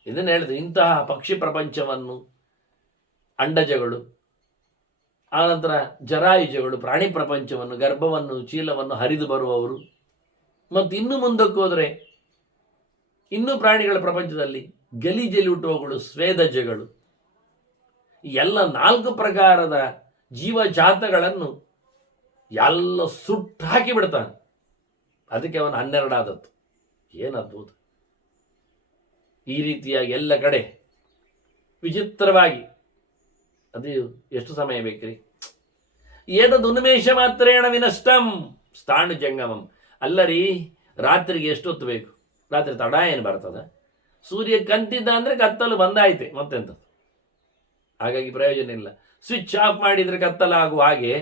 ಇದನ್ನು ಹೇಳಿದೆ, ಇಂತಹ ಪಕ್ಷಿ ಪ್ರಪಂಚವನ್ನು, ಅಂಡಜಗಳು, ಆನಂತರ ಜರಾಯುಜಗಳು, ಪ್ರಾಣಿ ಪ್ರಪಂಚವನ್ನು, ಗರ್ಭವನ್ನು, ಚೀಲವನ್ನು ಹರಿದು ಬರುವವರು, ಮತ್ತು ಇನ್ನು ಮುಂದಕ್ಕೆ ಹೋದರೆ ಇನ್ನೂ ಪ್ರಾಣಿಗಳ ಪ್ರಪಂಚದಲ್ಲಿ ಗಲೀಜಲಿ ಹುಟ್ಟುವವುಗಳು, ಸ್ವೇದಜಗಳು, ಎಲ್ಲ 4 ಪ್ರಕಾರದ ಜೀವಜಾತಗಳನ್ನು ಎಲ್ಲ ಸುಟ್ಟು ಹಾಕಿ ಬಿಡ್ತಾನೆ. ಅದಕ್ಕೆ ಅವನು 12 ಆದದ್ದು. ಏನು ಅದ್ಭುತ. ಈ ರೀತಿಯಾಗಿ ಎಲ್ಲ ಕಡೆ ವಿಚಿತ್ರವಾಗಿ, ಅದು ಎಷ್ಟು ಸಮಯ ಬೇಕ್ರಿ? ಏತದ್ ಉನ್ಮೇಷ ಮಾತ್ರೇಣ ವಿನಷ್ಟಂ ಸ್ಥಾಣು ಜಂಗಮಂ. ಅಲ್ಲರಿ, ರಾತ್ರಿಗೆ ಎಷ್ಟೊತ್ತು ಬೇಕು? ರಾತ್ರಿ ತಡ ಏನು ಬರ್ತದ? ಸೂರ್ಯ ಕಂತಿದ್ದ ಅಂದರೆ ಕತ್ತಲು ಬಂದಾಯ್ತೆ, ಮತ್ತೆಂತ. ಹಾಗಾಗಿ ಪ್ರಯೋಜನ ಇಲ್ಲ. ಸ್ವಿಚ್ ಆಫ್ ಮಾಡಿದರೆ ಕತ್ತಲಾಗುವ ಹಾಗೆ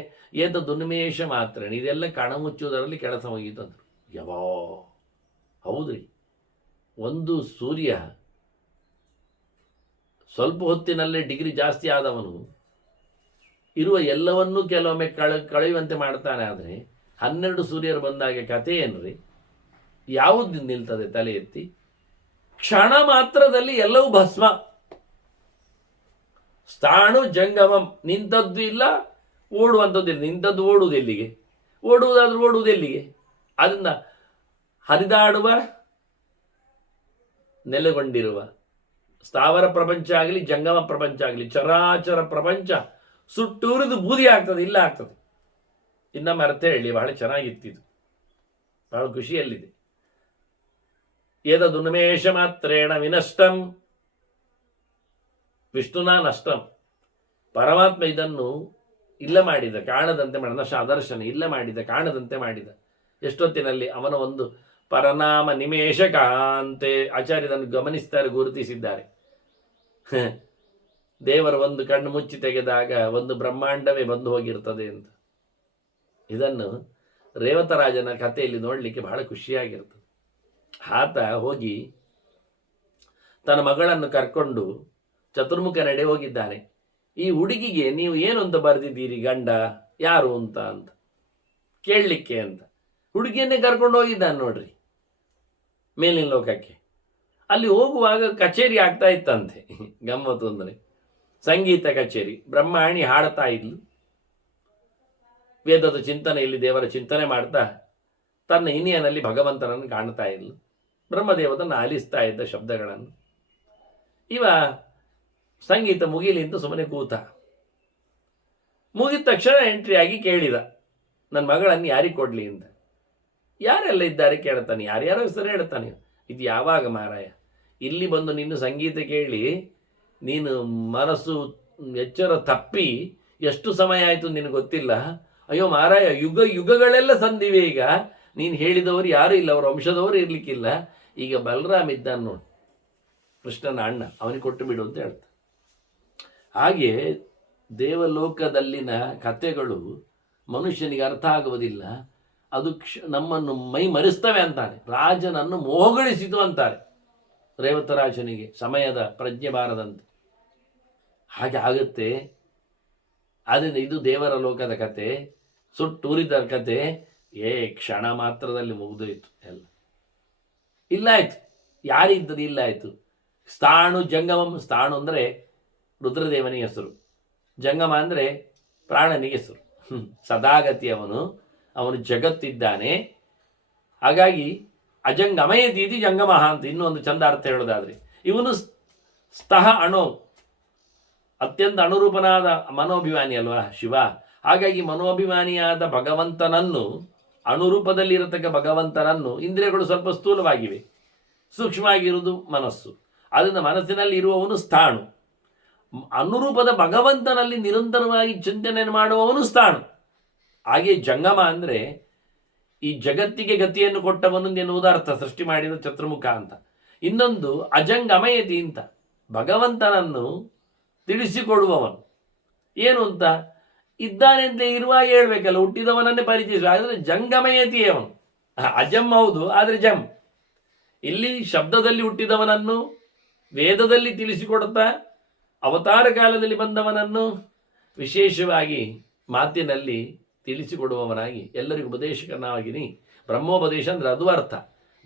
ಏತದ್ ಉನ್ಮೇಷ ಮಾತ್ರೇಣ, ಇದೆಲ್ಲ ಕಣ ಮುಚ್ಚುವುದರಲ್ಲಿ ಕೆಲಸ ಮುಗಿತಂದ್ರು. ಯಾವೋ ಹೌದ್ರಿ. ಒಂದು ಸೂರ್ಯ ಸ್ವಲ್ಪ ಹೊತ್ತಿನಲ್ಲೇ ಡಿಗ್ರಿ ಜಾಸ್ತಿ ಆದವನು ಇರುವ ಎಲ್ಲವನ್ನೂ ಕೆಲವೊಮ್ಮೆ ಕಳೆಯುವಂತೆ ಮಾಡ್ತಾನೆ. ಆದರೆ 12 ಸೂರ್ಯರು ಬಂದಾಗೆ ಕಥೆ ಏನ್ರಿ? ಯಾವುದು ನಿಲ್ತದೆ ತಲೆ ಎತ್ತಿ? ಕ್ಷಣ ಮಾತ್ರದಲ್ಲಿ ಎಲ್ಲವೂ ಭಸ್ಮ. ಸ್ಥಾಣು ಜಂಗಮಂ. ನಿಂತದ್ದು ಇಲ್ಲ, ಓಡುವಂಥದ್ದಿಲ್ಲ. ನಿಂತದ್ದು ಓಡುವುದೆಲ್ಲಿಗೆ? ಓಡುವುದಾದ್ರೂ ಓಡುವುದೆಲ್ಲಿಗೆ? ಅದರಿಂದ ಹರಿದಾಡುವ, ನೆಲೆಗೊಂಡಿರುವ ಸ್ಥಾವರ ಪ್ರಪಂಚ ಆಗಲಿ, ಜಂಗಮ ಪ್ರಪಂಚ ಆಗಲಿ, ಚರಾಚರ ಪ್ರಪಂಚ ಸುಟ್ಟೂರಿದು ಬೂದಿ ಆಗ್ತದೆ, ಇಲ್ಲ ಆಗ್ತದೆ. ಇನ್ನೊಮ್ಮೆ ಅರ್ಥ ಹೇಳಿ, ಬಹಳ ಚೆನ್ನಾಗಿತ್ತಿದ್ದು. ಬಹಳ ಖುಷಿಯಲ್ಲಿದೆ. ಏತದುನ್ಮೇಷ ಮಾತ್ರೇಣ ವಿನಷ್ಟಂ ವಿಷ್ಣುನಾ ನಷ್ಟಂ. ಪರಮಾತ್ಮ ಇದನ್ನು ಇಲ್ಲ ಮಾಡಿದ, ಕಾಣದಂತೆ ಮಾಡಿದ. ನಶ ಅದರ್ಶನ, ಇಲ್ಲ ಮಾಡಿದ, ಕಾಣದಂತೆ ಮಾಡಿದ. ಎಷ್ಟೊತ್ತಿನಲ್ಲಿ ಅವನ ಒಂದು ಪರನಾಮ ನಿಮೇಷಕಾಂತೆ ಆಚಾರ್ಯರನ್ನು ಗಮನಿಸ್ತಾರೆ, ಗುರುತಿಸಿದ್ದಾರೆ. ದೇವರ ಒಂದು ಕಣ್ಣು ಮುಚ್ಚಿ ತೆಗೆದಾಗ ಒಂದು ಬ್ರಹ್ಮಾಂಡವೇ ಬಂದು ಹೋಗಿರ್ತದೆ ಅಂತ. ಇದನ್ನು ರೇವತರಾಜನ ಕಥೆಯಲ್ಲಿ ನೋಡಲಿಕ್ಕೆ ಬಹಳ ಖುಷಿಯಾಗಿರ್ತದೆ. ಆತ ಹೋಗಿ ತನ್ನ ಮಗಳನ್ನು ಕರ್ಕೊಂಡು ಚತುರ್ಮುಖ ನಡೆ ಹೋಗಿದ್ದಾನೆ. ಈ ಹುಡುಗಿಗೆ ನೀವು ಏನು ಅಂತ ಬರೆದಿದ್ದೀರಿ, ಗಂಡ ಯಾರು ಅಂತ ಕೇಳಲಿಕ್ಕೆ ಅಂತ ಹುಡುಗಿಯನ್ನೇ ಕರ್ಕೊಂಡು ಹೋಗಿದ್ದಾನೆ ನೋಡ್ರಿ ಮೇಲಿನ ಲೋಕಕ್ಕೆ. ಅಲ್ಲಿ ಹೋಗುವಾಗ ಕಚೇರಿ ಆಗ್ತಾ ಇತ್ತಂತೆ. ಗಮ್ಮತ್ತು ಅಂದರೆ ಸಂಗೀತ ಕಚೇರಿ. ಬ್ರಹ್ಮಾಣಿ ಹಾಡ್ತಾ ಇದ್ಲು, ವೇದದ ಚಿಂತನೆಯಲ್ಲಿ ದೇವರ ಚಿಂತನೆ ಮಾಡ್ತಾ ತನ್ನ ಹಿನಿಯನಲ್ಲಿ ಭಗವಂತನನ್ನು ಕಾಣ್ತಾ ಇದ್ಲು. ಬ್ರಹ್ಮದೇವತನ್ನು ಆಲಿಸ್ತಾ ಇದ್ದ ಶಬ್ದಗಳನ್ನು. ಇವ ಸಂಗೀತ ಮುಗಿಲಿ ಅಂತ ಸುಮ್ಮನೆ ಕೂತ. ಮುಗಿದ ತಕ್ಷಣ ಎಂಟ್ರಿ ಆಗಿ ಕೇಳಿದ, ನನ್ನ ಮಗಳನ್ನು ಯಾರಿಗೆ ಕೊಡ್ಲಿ ಅಂತ. ಯಾರೆಲ್ಲ ಇದ್ದಾರೆ ಕೇಳ್ತಾನೆ, ಯಾರ್ಯಾರೋ ಹೆಸರು ಹೇಳ್ತಾನೆ. ಇದು ಯಾವಾಗ ಮಾರಾಯ, ಇಲ್ಲಿ ಬಂದು ನಿನ್ನ ಸಂಗೀತ ಕೇಳಿ ನೀನು ಮನಸ್ಸು ಎಚ್ಚರ ತಪ್ಪಿ ಎಷ್ಟು ಸಮಯ ಆಯಿತು ನಿನಗೆ ಗೊತ್ತಿಲ್ಲ. ಅಯ್ಯೋ ಮಾರಾಯ, ಯುಗಗಳೆಲ್ಲ ಸಂದಿವೆ. ಈಗ ನೀನು ಹೇಳಿದವರು ಯಾರೂ ಇಲ್ಲ, ಅವರ ವಂಶದವರು ಇರಲಿಕ್ಕಿಲ್ಲ. ಈಗ ಬಲರಾಮ್ ಇದ್ದಾನೆ ನೋಡಿ, ಕೃಷ್ಣನ ಅಣ್ಣ, ಅವನಿಗೆ ಕೊಟ್ಟು ಬಿಡು ಅಂತ ಹೇಳ್ತಾನೆ. ಹಾಗೆ ದೇವಲೋಕದಲ್ಲಿನ ಕಥೆಗಳು ಮನುಷ್ಯನಿಗೆ ಅರ್ಥ ಆಗುವುದಿಲ್ಲ. ಅದು ನಮ್ಮನ್ನು ಮೈ ಮರೆಸ್ತವೆ ಅಂತಾನೆ. ರಾಜನನ್ನು ಮೋಹಗೊಳಿಸಿತು ಅಂತಾರೆ ರೇವತರಾಜನಿಗೆ, ಸಮಯದ ಪ್ರಜ್ಞೆ ಬಾರದಂತೆ. ಹಾಗೆ ಆಗುತ್ತೆ. ಆದ್ದರಿಂದ ಇದು ದೇವರ ಲೋಕದ ಕತೆ, ಸುಟ್ಟೂರಿದ ಕತೆ. ಕ್ಷಣ ಮಾತ್ರದಲ್ಲಿ ಮುಗಿದೋಯ್ತು ಎಲ್ಲ. ಇಲ್ಲಾಯ್ತು, ಯಾರಿದ್ದದು ಇಲ್ಲಾಯ್ತು. ಸ್ಥಾಣು ಜಂಗಮಂ. ಸ್ಥಾಣು ಅಂದರೆ ರುದ್ರದೇವನಿಗೆ ಹೆಸರು, ಜಂಗಮ ಅಂದರೆ ಪ್ರಾಣನಿಗೆ ಹೆಸರು. ಸದಾಗತಿ ಅವನು ಜಗತ್ತಿದ್ದಾನೆ. ಹಾಗಾಗಿ ಅಜಂಗಮಯತೀತಿ ಜಂಗಮಃ ಅಂತ ಇನ್ನೊಂದು ಚಂದ ಅರ್ಥ ಹೇಳೋದಾದ್ರೆ, ಇವನು ಸ್ತಃ ಅಣು, ಅತ್ಯಂತ ಅನುರೂಪನಾದ ಮನೋಭಿಮಾನಿ ಅಲ್ವಾ ಶಿವ. ಹಾಗಾಗಿ ಮನೋಭಿಮಾನಿಯಾದ ಭಗವಂತನನ್ನು, ಅನುರೂಪದಲ್ಲಿ ಇರತಕ್ಕ ಭಗವಂತನನ್ನು, ಇಂದ್ರಿಯಗಳು ಸ್ವಲ್ಪ ಸ್ಥೂಲವಾಗಿವೆ, ಸೂಕ್ಷ್ಮವಾಗಿರುವುದು ಮನಸ್ಸು. ಅದರಿಂದ ಮನಸ್ಸಿನಲ್ಲಿ ಇರುವವನು ಸ್ಥಾಣು. ಅನುರೂಪದ ಭಗವಂತನಲ್ಲಿ ನಿರಂತರವಾಗಿ ಚಿಂತನೆ ಮಾಡುವವನು ಸ್ಥಾಣು. ಹಾಗೆ ಜಂಗಮ ಅಂದರೆ ಈ ಜಗತ್ತಿಗೆ ಗತಿಯನ್ನು ಕೊಟ್ಟವನು ಎನ್ನುವುದು ಅರ್ಥ, ಸೃಷ್ಟಿ ಮಾಡಿದ ಚತುರ್ಮುಖ ಅಂತ. ಇನ್ನೊಂದು ಅಜಂಗಮಯತಿ ಅಂತ, ಭಗವಂತನನ್ನು ತಿಳಿಸಿಕೊಡುವವನು. ಏನು ಅಂತ ಇದ್ದಾನೆ ಅಂತ ಇರುವಾಗ ಹೇಳ್ಬೇಕಲ್ಲ, ಹುಟ್ಟಿದವನನ್ನೇ ಪರಿಚಯಿಸುವ. ಆದರೆ ಜಂಗಮಯತಿ ಅವನು. ಅಜಂ ಹೌದು, ಆದರೆ ಜಂ. ಇಲ್ಲಿ ಶಬ್ದದಲ್ಲಿ ಹುಟ್ಟಿದವನನ್ನು ವೇದದಲ್ಲಿ ತಿಳಿಸಿಕೊಡುತ್ತಾ, ಅವತಾರ ಕಾಲದಲ್ಲಿ ಬಂದವನನ್ನು ವಿಶೇಷವಾಗಿ ಮಾತಿನಲ್ಲಿ ತಿಳಿಸಿಕೊಡುವವನಾಗಿ ಎಲ್ಲರಿಗೂ ಉಪದೇಶಕನಾಗಿನಿ. ಬ್ರಹ್ಮೋಪದೇಶ ಅಂದರೆ ಅದು ಅರ್ಥ.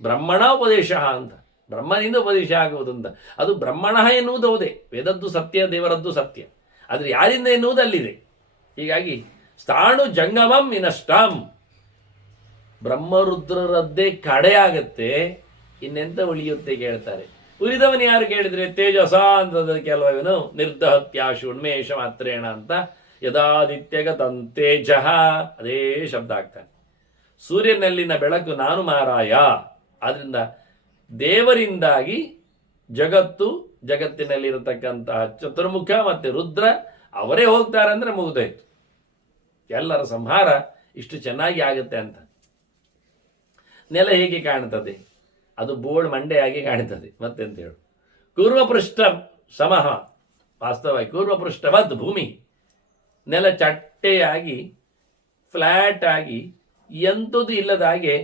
ಬ್ರಹ್ಮಣ ಉಪದೇಶ ಅಂತ, ಬ್ರಹ್ಮನಿಂದ ಉಪದೇಶ ಆಗುವುದು ಅಂತ. ಅದು ಬ್ರಹ್ಮಣ ಎನ್ನುವುದು ಹೌದೇ, ವೇದದ್ದು ಸತ್ಯ, ದೇವರದ್ದು ಸತ್ಯ. ಆದರೆ ಯಾರಿಂದ ಎನ್ನುವುದು ಅಲ್ಲಿದೆ. ಹೀಗಾಗಿ ಸ್ಥಾಣು ಜಂಗಮಂ ವಿನಷ್ಟಂ. ಬ್ರಹ್ಮರುದ್ರರದ್ದೇ ಕಡೆಯಾಗತ್ತೆ, ಇನ್ನೆಂತ ಉಳಿಯುತ್ತೆ ಕೇಳ್ತಾರೆ. ಉಳಿದವನು ಯಾರು ಕೇಳಿದ್ರೆ ತೇಜಸ ಅಂತದ ಕೆಲವನು ನಿರ್ದಹತ್ಯಾಶು ಉನ್ಮೇಷ ಮಾತ್ರೇಣ ಅಂತ ಯದಾದಿತ್ಯಗತಂತೇಜ, ಅದೇ ಶಬ್ದ ಆಗ್ತಾನೆ. ಸೂರ್ಯನಲ್ಲಿನ ಬೆಳಕು ನಾನು ಮಾರಾಯ. ಆದ್ರಿಂದ ದೇವರಿಂದಾಗಿ ಜಗತ್ತು, ಜಗತ್ತಿನಲ್ಲಿರತಕ್ಕಂತಹ ಚತುರ್ಮುಖ ಮತ್ತು ರುದ್ರ ಅವರೇ ಹೋಗ್ತಾರೆ ಅಂದರೆ ಮುಗಿದೋಯ್ತು. ಎಲ್ಲರ ಸಂಹಾರ ಇಷ್ಟು ಚೆನ್ನಾಗಿ ಆಗುತ್ತೆ ಅಂತ. ನೆಲ ಹೇಗೆ ಕಾಣ್ತದೆ? ಅದು ಬೋಳ್ ಮಂಡೆಯಾಗಿ ಕಾಣ್ತದೆ. ಮತ್ತೆಂತ ಹೇಳು, ಕೂರ್ವಪೃಷ್ಠ ಸಮಃ. ವಾಸ್ತವವಾಗಿ ಕೂರ್ವಪೃಷ್ಠವದ್ ಭೂಮಿ, ನೆಲ ಚಟ್ಟೆಯಾಗಿ ಫ್ಲ್ಯಾಟ್ ಆಗಿ ಎಂಥದ್ದು ಇಲ್ಲದ ಹಾಗೆ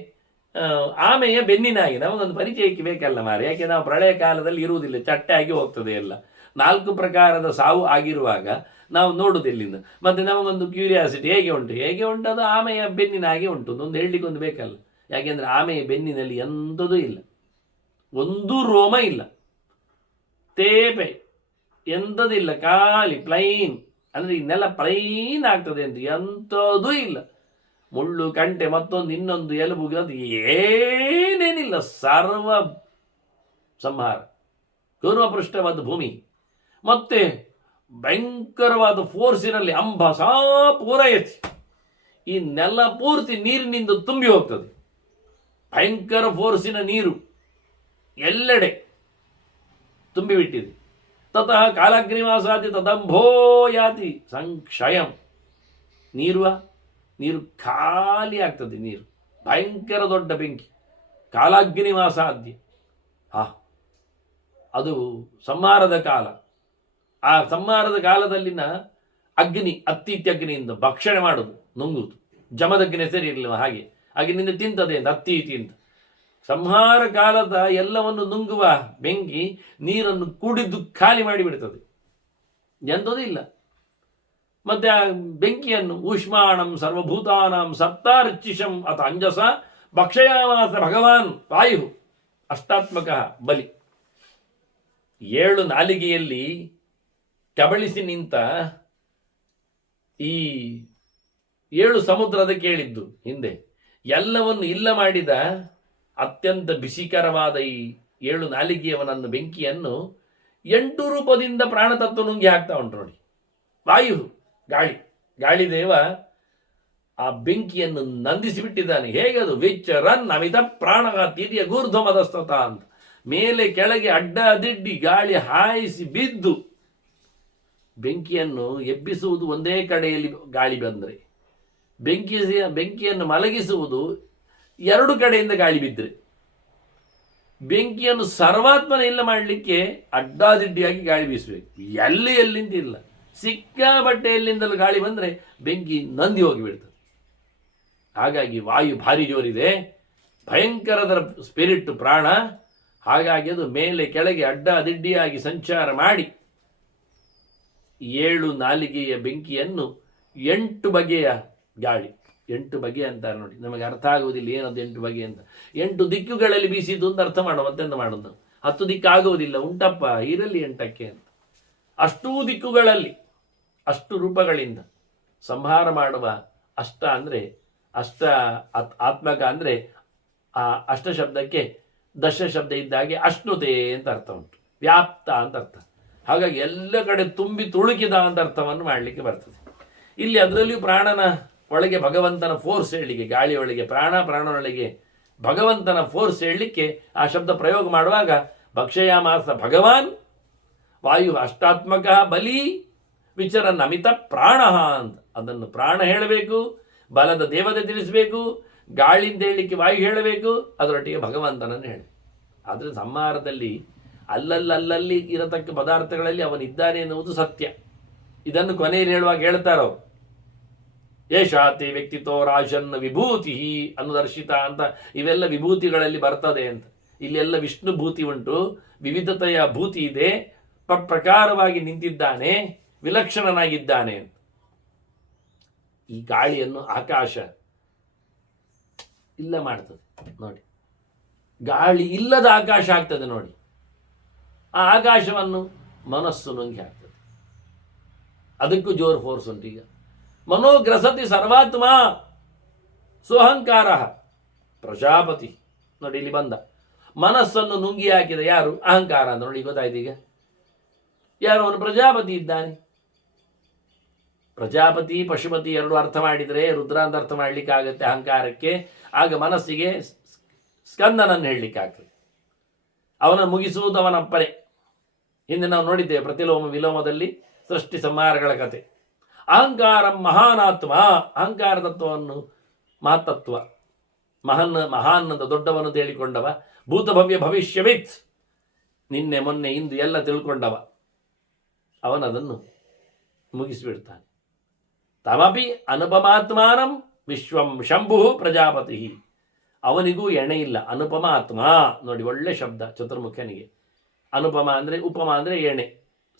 ಆಮೆಯ ಬೆನ್ನಿನಾಗಿ. ನಮಗೊಂದು ಪರಿಚಯಕ್ಕೆ ಬೇಕಲ್ಲ ಮಾರೆ, ಯಾಕೆ ನಾವು ಪ್ರಳಯ ಕಾಲದಲ್ಲಿ ಇರುವುದಿಲ್ಲ, ಚಟ್ಟೆ ಆಗಿ ಹೋಗ್ತದೆ ಎಲ್ಲ. 4 ಪ್ರಕಾರದ ಸಾವು ಆಗಿರುವಾಗ ನಾವು ನೋಡುವುದಿಲ್ಲಿಂದ. ಮತ್ತೆ ನಮಗೊಂದು ಕ್ಯೂರಿಯಾಸಿಟಿ, ಹೇಗೆ ಉಂಟು ಅದು ಆಮೆಯ ಬೆನ್ನಿನಾಗೆ ಉಂಟು. ಒಂದು ಹೇಳಲಿಕ್ಕೆ ಒಂದು ಬೇಕಲ್ಲ. ಯಾಕೆಂದರೆ ಆಮೆಯ ಬೆನ್ನಿನಲ್ಲಿ ಎಂಥದೂ ಇಲ್ಲ, ಒಂದು ರೋಮ ಇಲ್ಲ, ತೇಪೆ ಎಂಥದಿಲ್ಲ, ಖಾಲಿ ಪ್ಲೈನ್. ಅಂದರೆ ಈ ನೆಲ ಪ್ಲೈನ್ ಆಗ್ತದೆ ಅಂತ ಎಂಥದೂ ಇಲ್ಲ. ಮುಳ್ಳು ಕಂಟೆ ಮತ್ತೊಂದು ಇನ್ನೊಂದು ಎಲುಬು ಅದು ಏನೇನಿಲ್ಲ, ಸರ್ವ ಸಂಹಾರ. ಕೂರ್ವಪೃಷ್ಠವಾದ ಭೂಮಿ. ಮತ್ತೆ ಭಯಂಕರವಾದ ಫೋರ್ಸಿನಲ್ಲಿ ಅಂಬಸಾ ಪೂರೈತಿ. ಈ ನೆಲ ಪೂರ್ತಿ ನೀರಿನಿಂದ ತುಂಬಿ ಹೋಗ್ತದೆ. ಭಯಂಕರ ಫೋರ್ಸಿನ ನೀರು ಎಲ್ಲೆಡೆ ತುಂಬಿಬಿಟ್ಟಿದೆ. ತತಃ ಕಾಲಾಗ್ನಿವಾಸಾತಿ ತದಂಭೋ ಯಾತಿ ಸಂಕ್ಷಯಂ. ನೀರು ಖಾಲಿ ಆಗ್ತದೆ. ನೀರು ಭಯಂಕರ ದೊಡ್ಡ ಬೆಂಕಿ, ಕಾಲಾಗ್ನಿವಾಸಾದ್ಯ. ಅದು ಸಂಹಾರದ ಕಾಲ. ಆ ಸಂಹಾರದ ಕಾಲದಲ್ಲಿನ ಅಗ್ನಿ, ಅಗ್ನಿಯಿಂದ ಭಕ್ಷಣೆ ಮಾಡೋದು, ನುಂಗುವುದು. ಜಮದಗ್ನಿ ಹೆಸರಿರಲಿಲ್ಲ, ಹಾಗೆ ಅಗ್ನಿಯಿಂದ ತಿಂತದೆ ಅಂತ ಅತ್ತೀತಿ ಅಂತ. ಸಂಹಾರ ಕಾಲದ ಎಲ್ಲವನ್ನು ನುಂಗುವ ಬೆಂಕಿ ನೀರನ್ನು ಕುಡಿದು ಖಾಲಿ ಮಾಡಿಬಿಡ್ತದೆ, ಎಂಥದೂ ಇಲ್ಲ. ಮತ್ತೆ ಆ ಬೆಂಕಿಯನ್ನು ಊಷ್ಮಾಣಂ ಸರ್ವಭೂತಾನಾಂ ಸಪ್ತಾರ್ಚಿಷಂ ಅಥ ಅಂಜಸ ಭಕ್ಷಯಾಮಾಸ ಭಗವಾನ್ ವಾಯು ಅಷ್ಟಾತ್ಮಕ ಬಲಿ. 7 ನಾಲಿಗೆಯಲ್ಲಿ ಕಬಳಿಸಿ ನಿಂತ ಈ 7 ಸಮುದ್ರದ ಕೇಳಿದ್ದು ಹಿಂದೆ ಎಲ್ಲವನ್ನು ಇಲ್ಲ ಮಾಡಿದ ಅತ್ಯಂತ ಬಿಸಿಕರವಾದ ಈ 7 ನಾಲಿಗೆಯವನನ್ನು, ಬೆಂಕಿಯನ್ನು 8 ರೂಪದಿಂದ ಪ್ರಾಣತತ್ವ ನುಂಗಿ ಹಾಕ್ತಾ ಉಂಟು ನೋಡಿ. ವಾಯು, ಗಾಳಿದೇವ ಆ ಬೆಂಕಿಯನ್ನು ನಂದಿಸಿಬಿಟ್ಟಿದ್ದಾನೆ. ಹೇಗದು? ವಿಚ್ಚರನ್ ಅಮಿತ ಪ್ರಾಣ ತೀರಿಯ ಗೂರ್ಧ್ವಮದಸ್ತತ ಅಂತ ಮೇಲೆ ಕೆಳಗೆ ಅಡ್ಡ ದಿಡ್ಡಿ ಗಾಳಿ ಹಾಯಿಸಿ ಬಿದ್ದು ಬೆಂಕಿಯನ್ನು ಎಬ್ಬಿಸುವುದು ಒಂದೇ ಕಡೆಯಲ್ಲಿ ಗಾಳಿ ಬಂದರೆ, ಬೆಂಕಿಯನ್ನು ಮಲಗಿಸುವುದು 2 ಕಡೆಯಿಂದ ಗಾಳಿ ಬಿದ್ದರೆ, ಬೆಂಕಿಯನ್ನು ಸರ್ವಾತ್ಮನ ಇಲ್ಲ ಮಾಡಲಿಕ್ಕೆ ಅಡ್ಡಾದಿಡ್ಡಿಯಾಗಿ ಗಾಳಿ ಬೀಸಬೇಕು. ಎಲ್ಲಿಂದ ಇಲ್ಲ, ಸಿಕ್ಕಾಬಟ್ಟೆಯಲ್ಲಿಂದಲೂ ಗಾಳಿ ಬಂದರೆ ಬೆಂಕಿ ನಂದಿ ಹೋಗಿಬಿಡ್ತದೆ. ಹಾಗಾಗಿ ವಾಯು ಭಾರಿ ಜೋರಿದೆ, ಭಯಂಕರದ ಸ್ಪಿರಿಟ್ ಪ್ರಾಣ. ಹಾಗಾಗಿ ಅದು ಮೇಲೆ ಕೆಳಗೆ ಅಡ್ಡಾದಿಡ್ಡಿಯಾಗಿ ಸಂಚಾರ ಮಾಡಿ 7 ನಾಲಿಗೆಯ ಬೆಂಕಿಯನ್ನು 8 ಬಗೆಯ ಗಾಳಿ, 8 ಬಗೆ ಅಂತಾರೆ ನೋಡಿ. ನಮಗೆ ಅರ್ಥ ಆಗುವುದಿಲ್ಲ ಏನದು 8 ಬಗೆ ಅಂತ. 8 ದಿಕ್ಕುಗಳಲ್ಲಿ ಬೀಸಿದ್ದು ಅಂತ ಅರ್ಥ ಮಾಡುವ, ಮತ್ತೆಂತ ಮಾಡೋದು ನಾವು? 10 ದಿಕ್ಕು ಆಗುವುದಿಲ್ಲ, ಉಂಟಪ್ಪ ಇರಲಿ 8ಕ್ಕೆ ಅಂತ. ಅಷ್ಟೂ ದಿಕ್ಕುಗಳಲ್ಲಿ, ಅಷ್ಟು ರೂಪಗಳಿಂದ ಸಂಹಾರ ಮಾಡುವ ಅಷ್ಟ ಅಂದರೆ ಅಷ್ಟ ಆತ್ಮಕ ಅಂದರೆ ಆ ಅಷ್ಟ ಶಬ್ದಕ್ಕೆ ದಶ ಶಬ್ದ ಇದ್ದಾಗೆ ಅಶ್ನುತೆ ಅಂತ ಅರ್ಥ ಉಂಟು, ವ್ಯಾಪ್ತ ಅಂತ ಅರ್ಥ. ಹಾಗಾಗಿ ಎಲ್ಲ ಕಡೆ ತುಂಬಿ ತುಳುಕಿದ ಅಂತ ಅರ್ಥವನ್ನು ಮಾಡಲಿಕ್ಕೆ ಬರ್ತದೆ. ಇಲ್ಲಿ ಅದರಲ್ಲಿಯೂ ಪ್ರಾಣನ ಒಳಗೆ ಭಗವಂತನ ಫೋರ್ಸ್ ಹೇಳಲಿಕ್ಕೆ, ಗಾಳಿ ಒಳಗೆ ಪ್ರಾಣ, ಪ್ರಾಣನೊಳಗೆ ಭಗವಂತನ ಫೋರ್ಸ್ ಹೇಳಲಿಕ್ಕೆ ಆ ಶಬ್ದ ಪ್ರಯೋಗ ಮಾಡುವಾಗ ಭಕ್ಷಯಾಮಾಸ ಭಗವಾನ್ ವಾಯು ಅಷ್ಟಾತ್ಮಕ ಬಲಿ ವಿಚರನ್ ಅಮಿತ ಪ್ರಾಣ ಅಂತ ಅದನ್ನು ಪ್ರಾಣ ಹೇಳಬೇಕು, ಬಲದ ದೇವತೆ ತಿಳಿಸಬೇಕು, ಗಾಳಿಯಿಂದ ಹೇಳಲಿಕ್ಕೆ ವಾಯು ಹೇಳಬೇಕು, ಅದರೊಟ್ಟಿಗೆ ಭಗವಂತನನ್ನು ಹೇಳಿ. ಆದರೆ ಸಂಹಾರದಲ್ಲಿ ಅಲ್ಲಲ್ಲಿ ಇರತಕ್ಕ ಪದಾರ್ಥಗಳಲ್ಲಿ ಅವನಿದ್ದಾನೆ ಎನ್ನುವುದು ಸತ್ಯ. ಇದನ್ನು ಕೊನೆಯಲ್ಲಿ ಹೇಳುವಾಗ ಹೇಳ್ತಾರೋ, ಯಶಾತಿ ವ್ಯಕ್ತಿತ್ವ ರಾಶನ್ ವಿಭೂತಿ ಅನುದರ್ಶಿತ ಅಂತ, ಇವೆಲ್ಲ ವಿಭೂತಿಗಳಲ್ಲಿ ಬರ್ತದೆ ಅಂತ. ಇಲ್ಲೆಲ್ಲ ವಿಷ್ಣು ಭೂತಿ ಉಂಟು, ವಿವಿಧತೆಯ ಭೂತಿ ಇದೆ, ಪ್ರಕಾರವಾಗಿ ನಿಂತಿದ್ದಾನೆ, ವಿಲಕ್ಷಣನಾಗಿದ್ದಾನೆ ಅಂತ. ಈ ಗಾಳಿಯನ್ನು ಆಕಾಶ ಇಲ್ಲ ಮಾಡ್ತದೆ ನೋಡಿ, ಗಾಳಿ ಇಲ್ಲದ ಆಕಾಶ ಆಗ್ತದೆ ನೋಡಿ. ಆ ಆಕಾಶವನ್ನು ಮನಸ್ಸು ನುಂಗಿ ಹಾಕ್ತದೆ. ಅದಕ್ಕೂ ಜೋರು ಫೋರ್ಸ್ ಉಂಟು. ಈಗ ಮನೋಗ್ರಸತಿ ಸರ್ವಾತ್ಮ ಸ್ವಹಂಕಾರ ಪ್ರಜಾಪತಿ ನೋಡಿ, ಇಲ್ಲಿ ಬಂದ ಮನಸ್ಸನ್ನು ನುಂಗಿ ಹಾಕಿದ ಯಾರು? ಅಹಂಕಾರ ಅಂತ ನೋಡಿ, ಗೊತ್ತಾಯ್ತು ಈಗ ಯಾರು? ಅವನು ಪ್ರಜಾಪತಿ ಇದ್ದಾನೆ. ಪ್ರಜಾಪತಿ ಪಶುಪತಿ ಎರಡು ಅರ್ಥ ಮಾಡಿದರೆ ರುದ್ರ ಅಂತ ಅರ್ಥ ಮಾಡಲಿಕ್ಕೆ ಆಗುತ್ತೆ ಅಹಂಕಾರಕ್ಕೆ. ಆಗ ಮನಸ್ಸಿಗೆ ಸ್ಕಂದನನ್ನು ಹೇಳಲಿಕ್ಕೆ ಆಗ್ತದೆ. ಅವನ ಮುಗಿಸುವುದು ಅವನಪ್ಪನೇ. ಹಿಂದೆ ನಾವು ನೋಡಿದ್ದೇವೆ ಪ್ರತಿಲೋಮ ವಿಲೋಮದಲ್ಲಿ ಸೃಷ್ಟಿ ಸಂಹಾರಗಳ ಕತೆ. ಅಹಂಕಾರ ಮಹಾನಾತ್ಮ, ಅಹಂಕಾರ ತತ್ವವನ್ನು ಮಹತ್ತತ್ವ, ಮಹಾನ್ನದ ದೊಡ್ಡವನು ಹೇಳಿಕೊಂಡವ, ಭೂತಭವ್ಯ ಭವಿಷ್ಯವಿತ್, ನಿನ್ನೆ ಮೊನ್ನೆ ಇಂದು ಎಲ್ಲ ತಿಳ್ಕೊಂಡವ, ಅವನದನ್ನು ಮುಗಿಸಿಬಿಡ್ತಾನೆ. ತಮಪಿ ಅನುಪಮಾತ್ಮಾನಂ ವಿಶ್ವಂ ಶಂಭು ಪ್ರಜಾಪತಿ, ಅವನಿಗೂ ಎಣೆ ಇಲ್ಲ. ಅನುಪಮ ಆತ್ಮ ನೋಡಿ, ಒಳ್ಳೆ ಶಬ್ದ ಚತುರ್ಮುಖನಿಗೆ. ಅನುಪಮ ಅಂದರೆ, ಉಪಮ ಅಂದರೆ ಎಣೆ,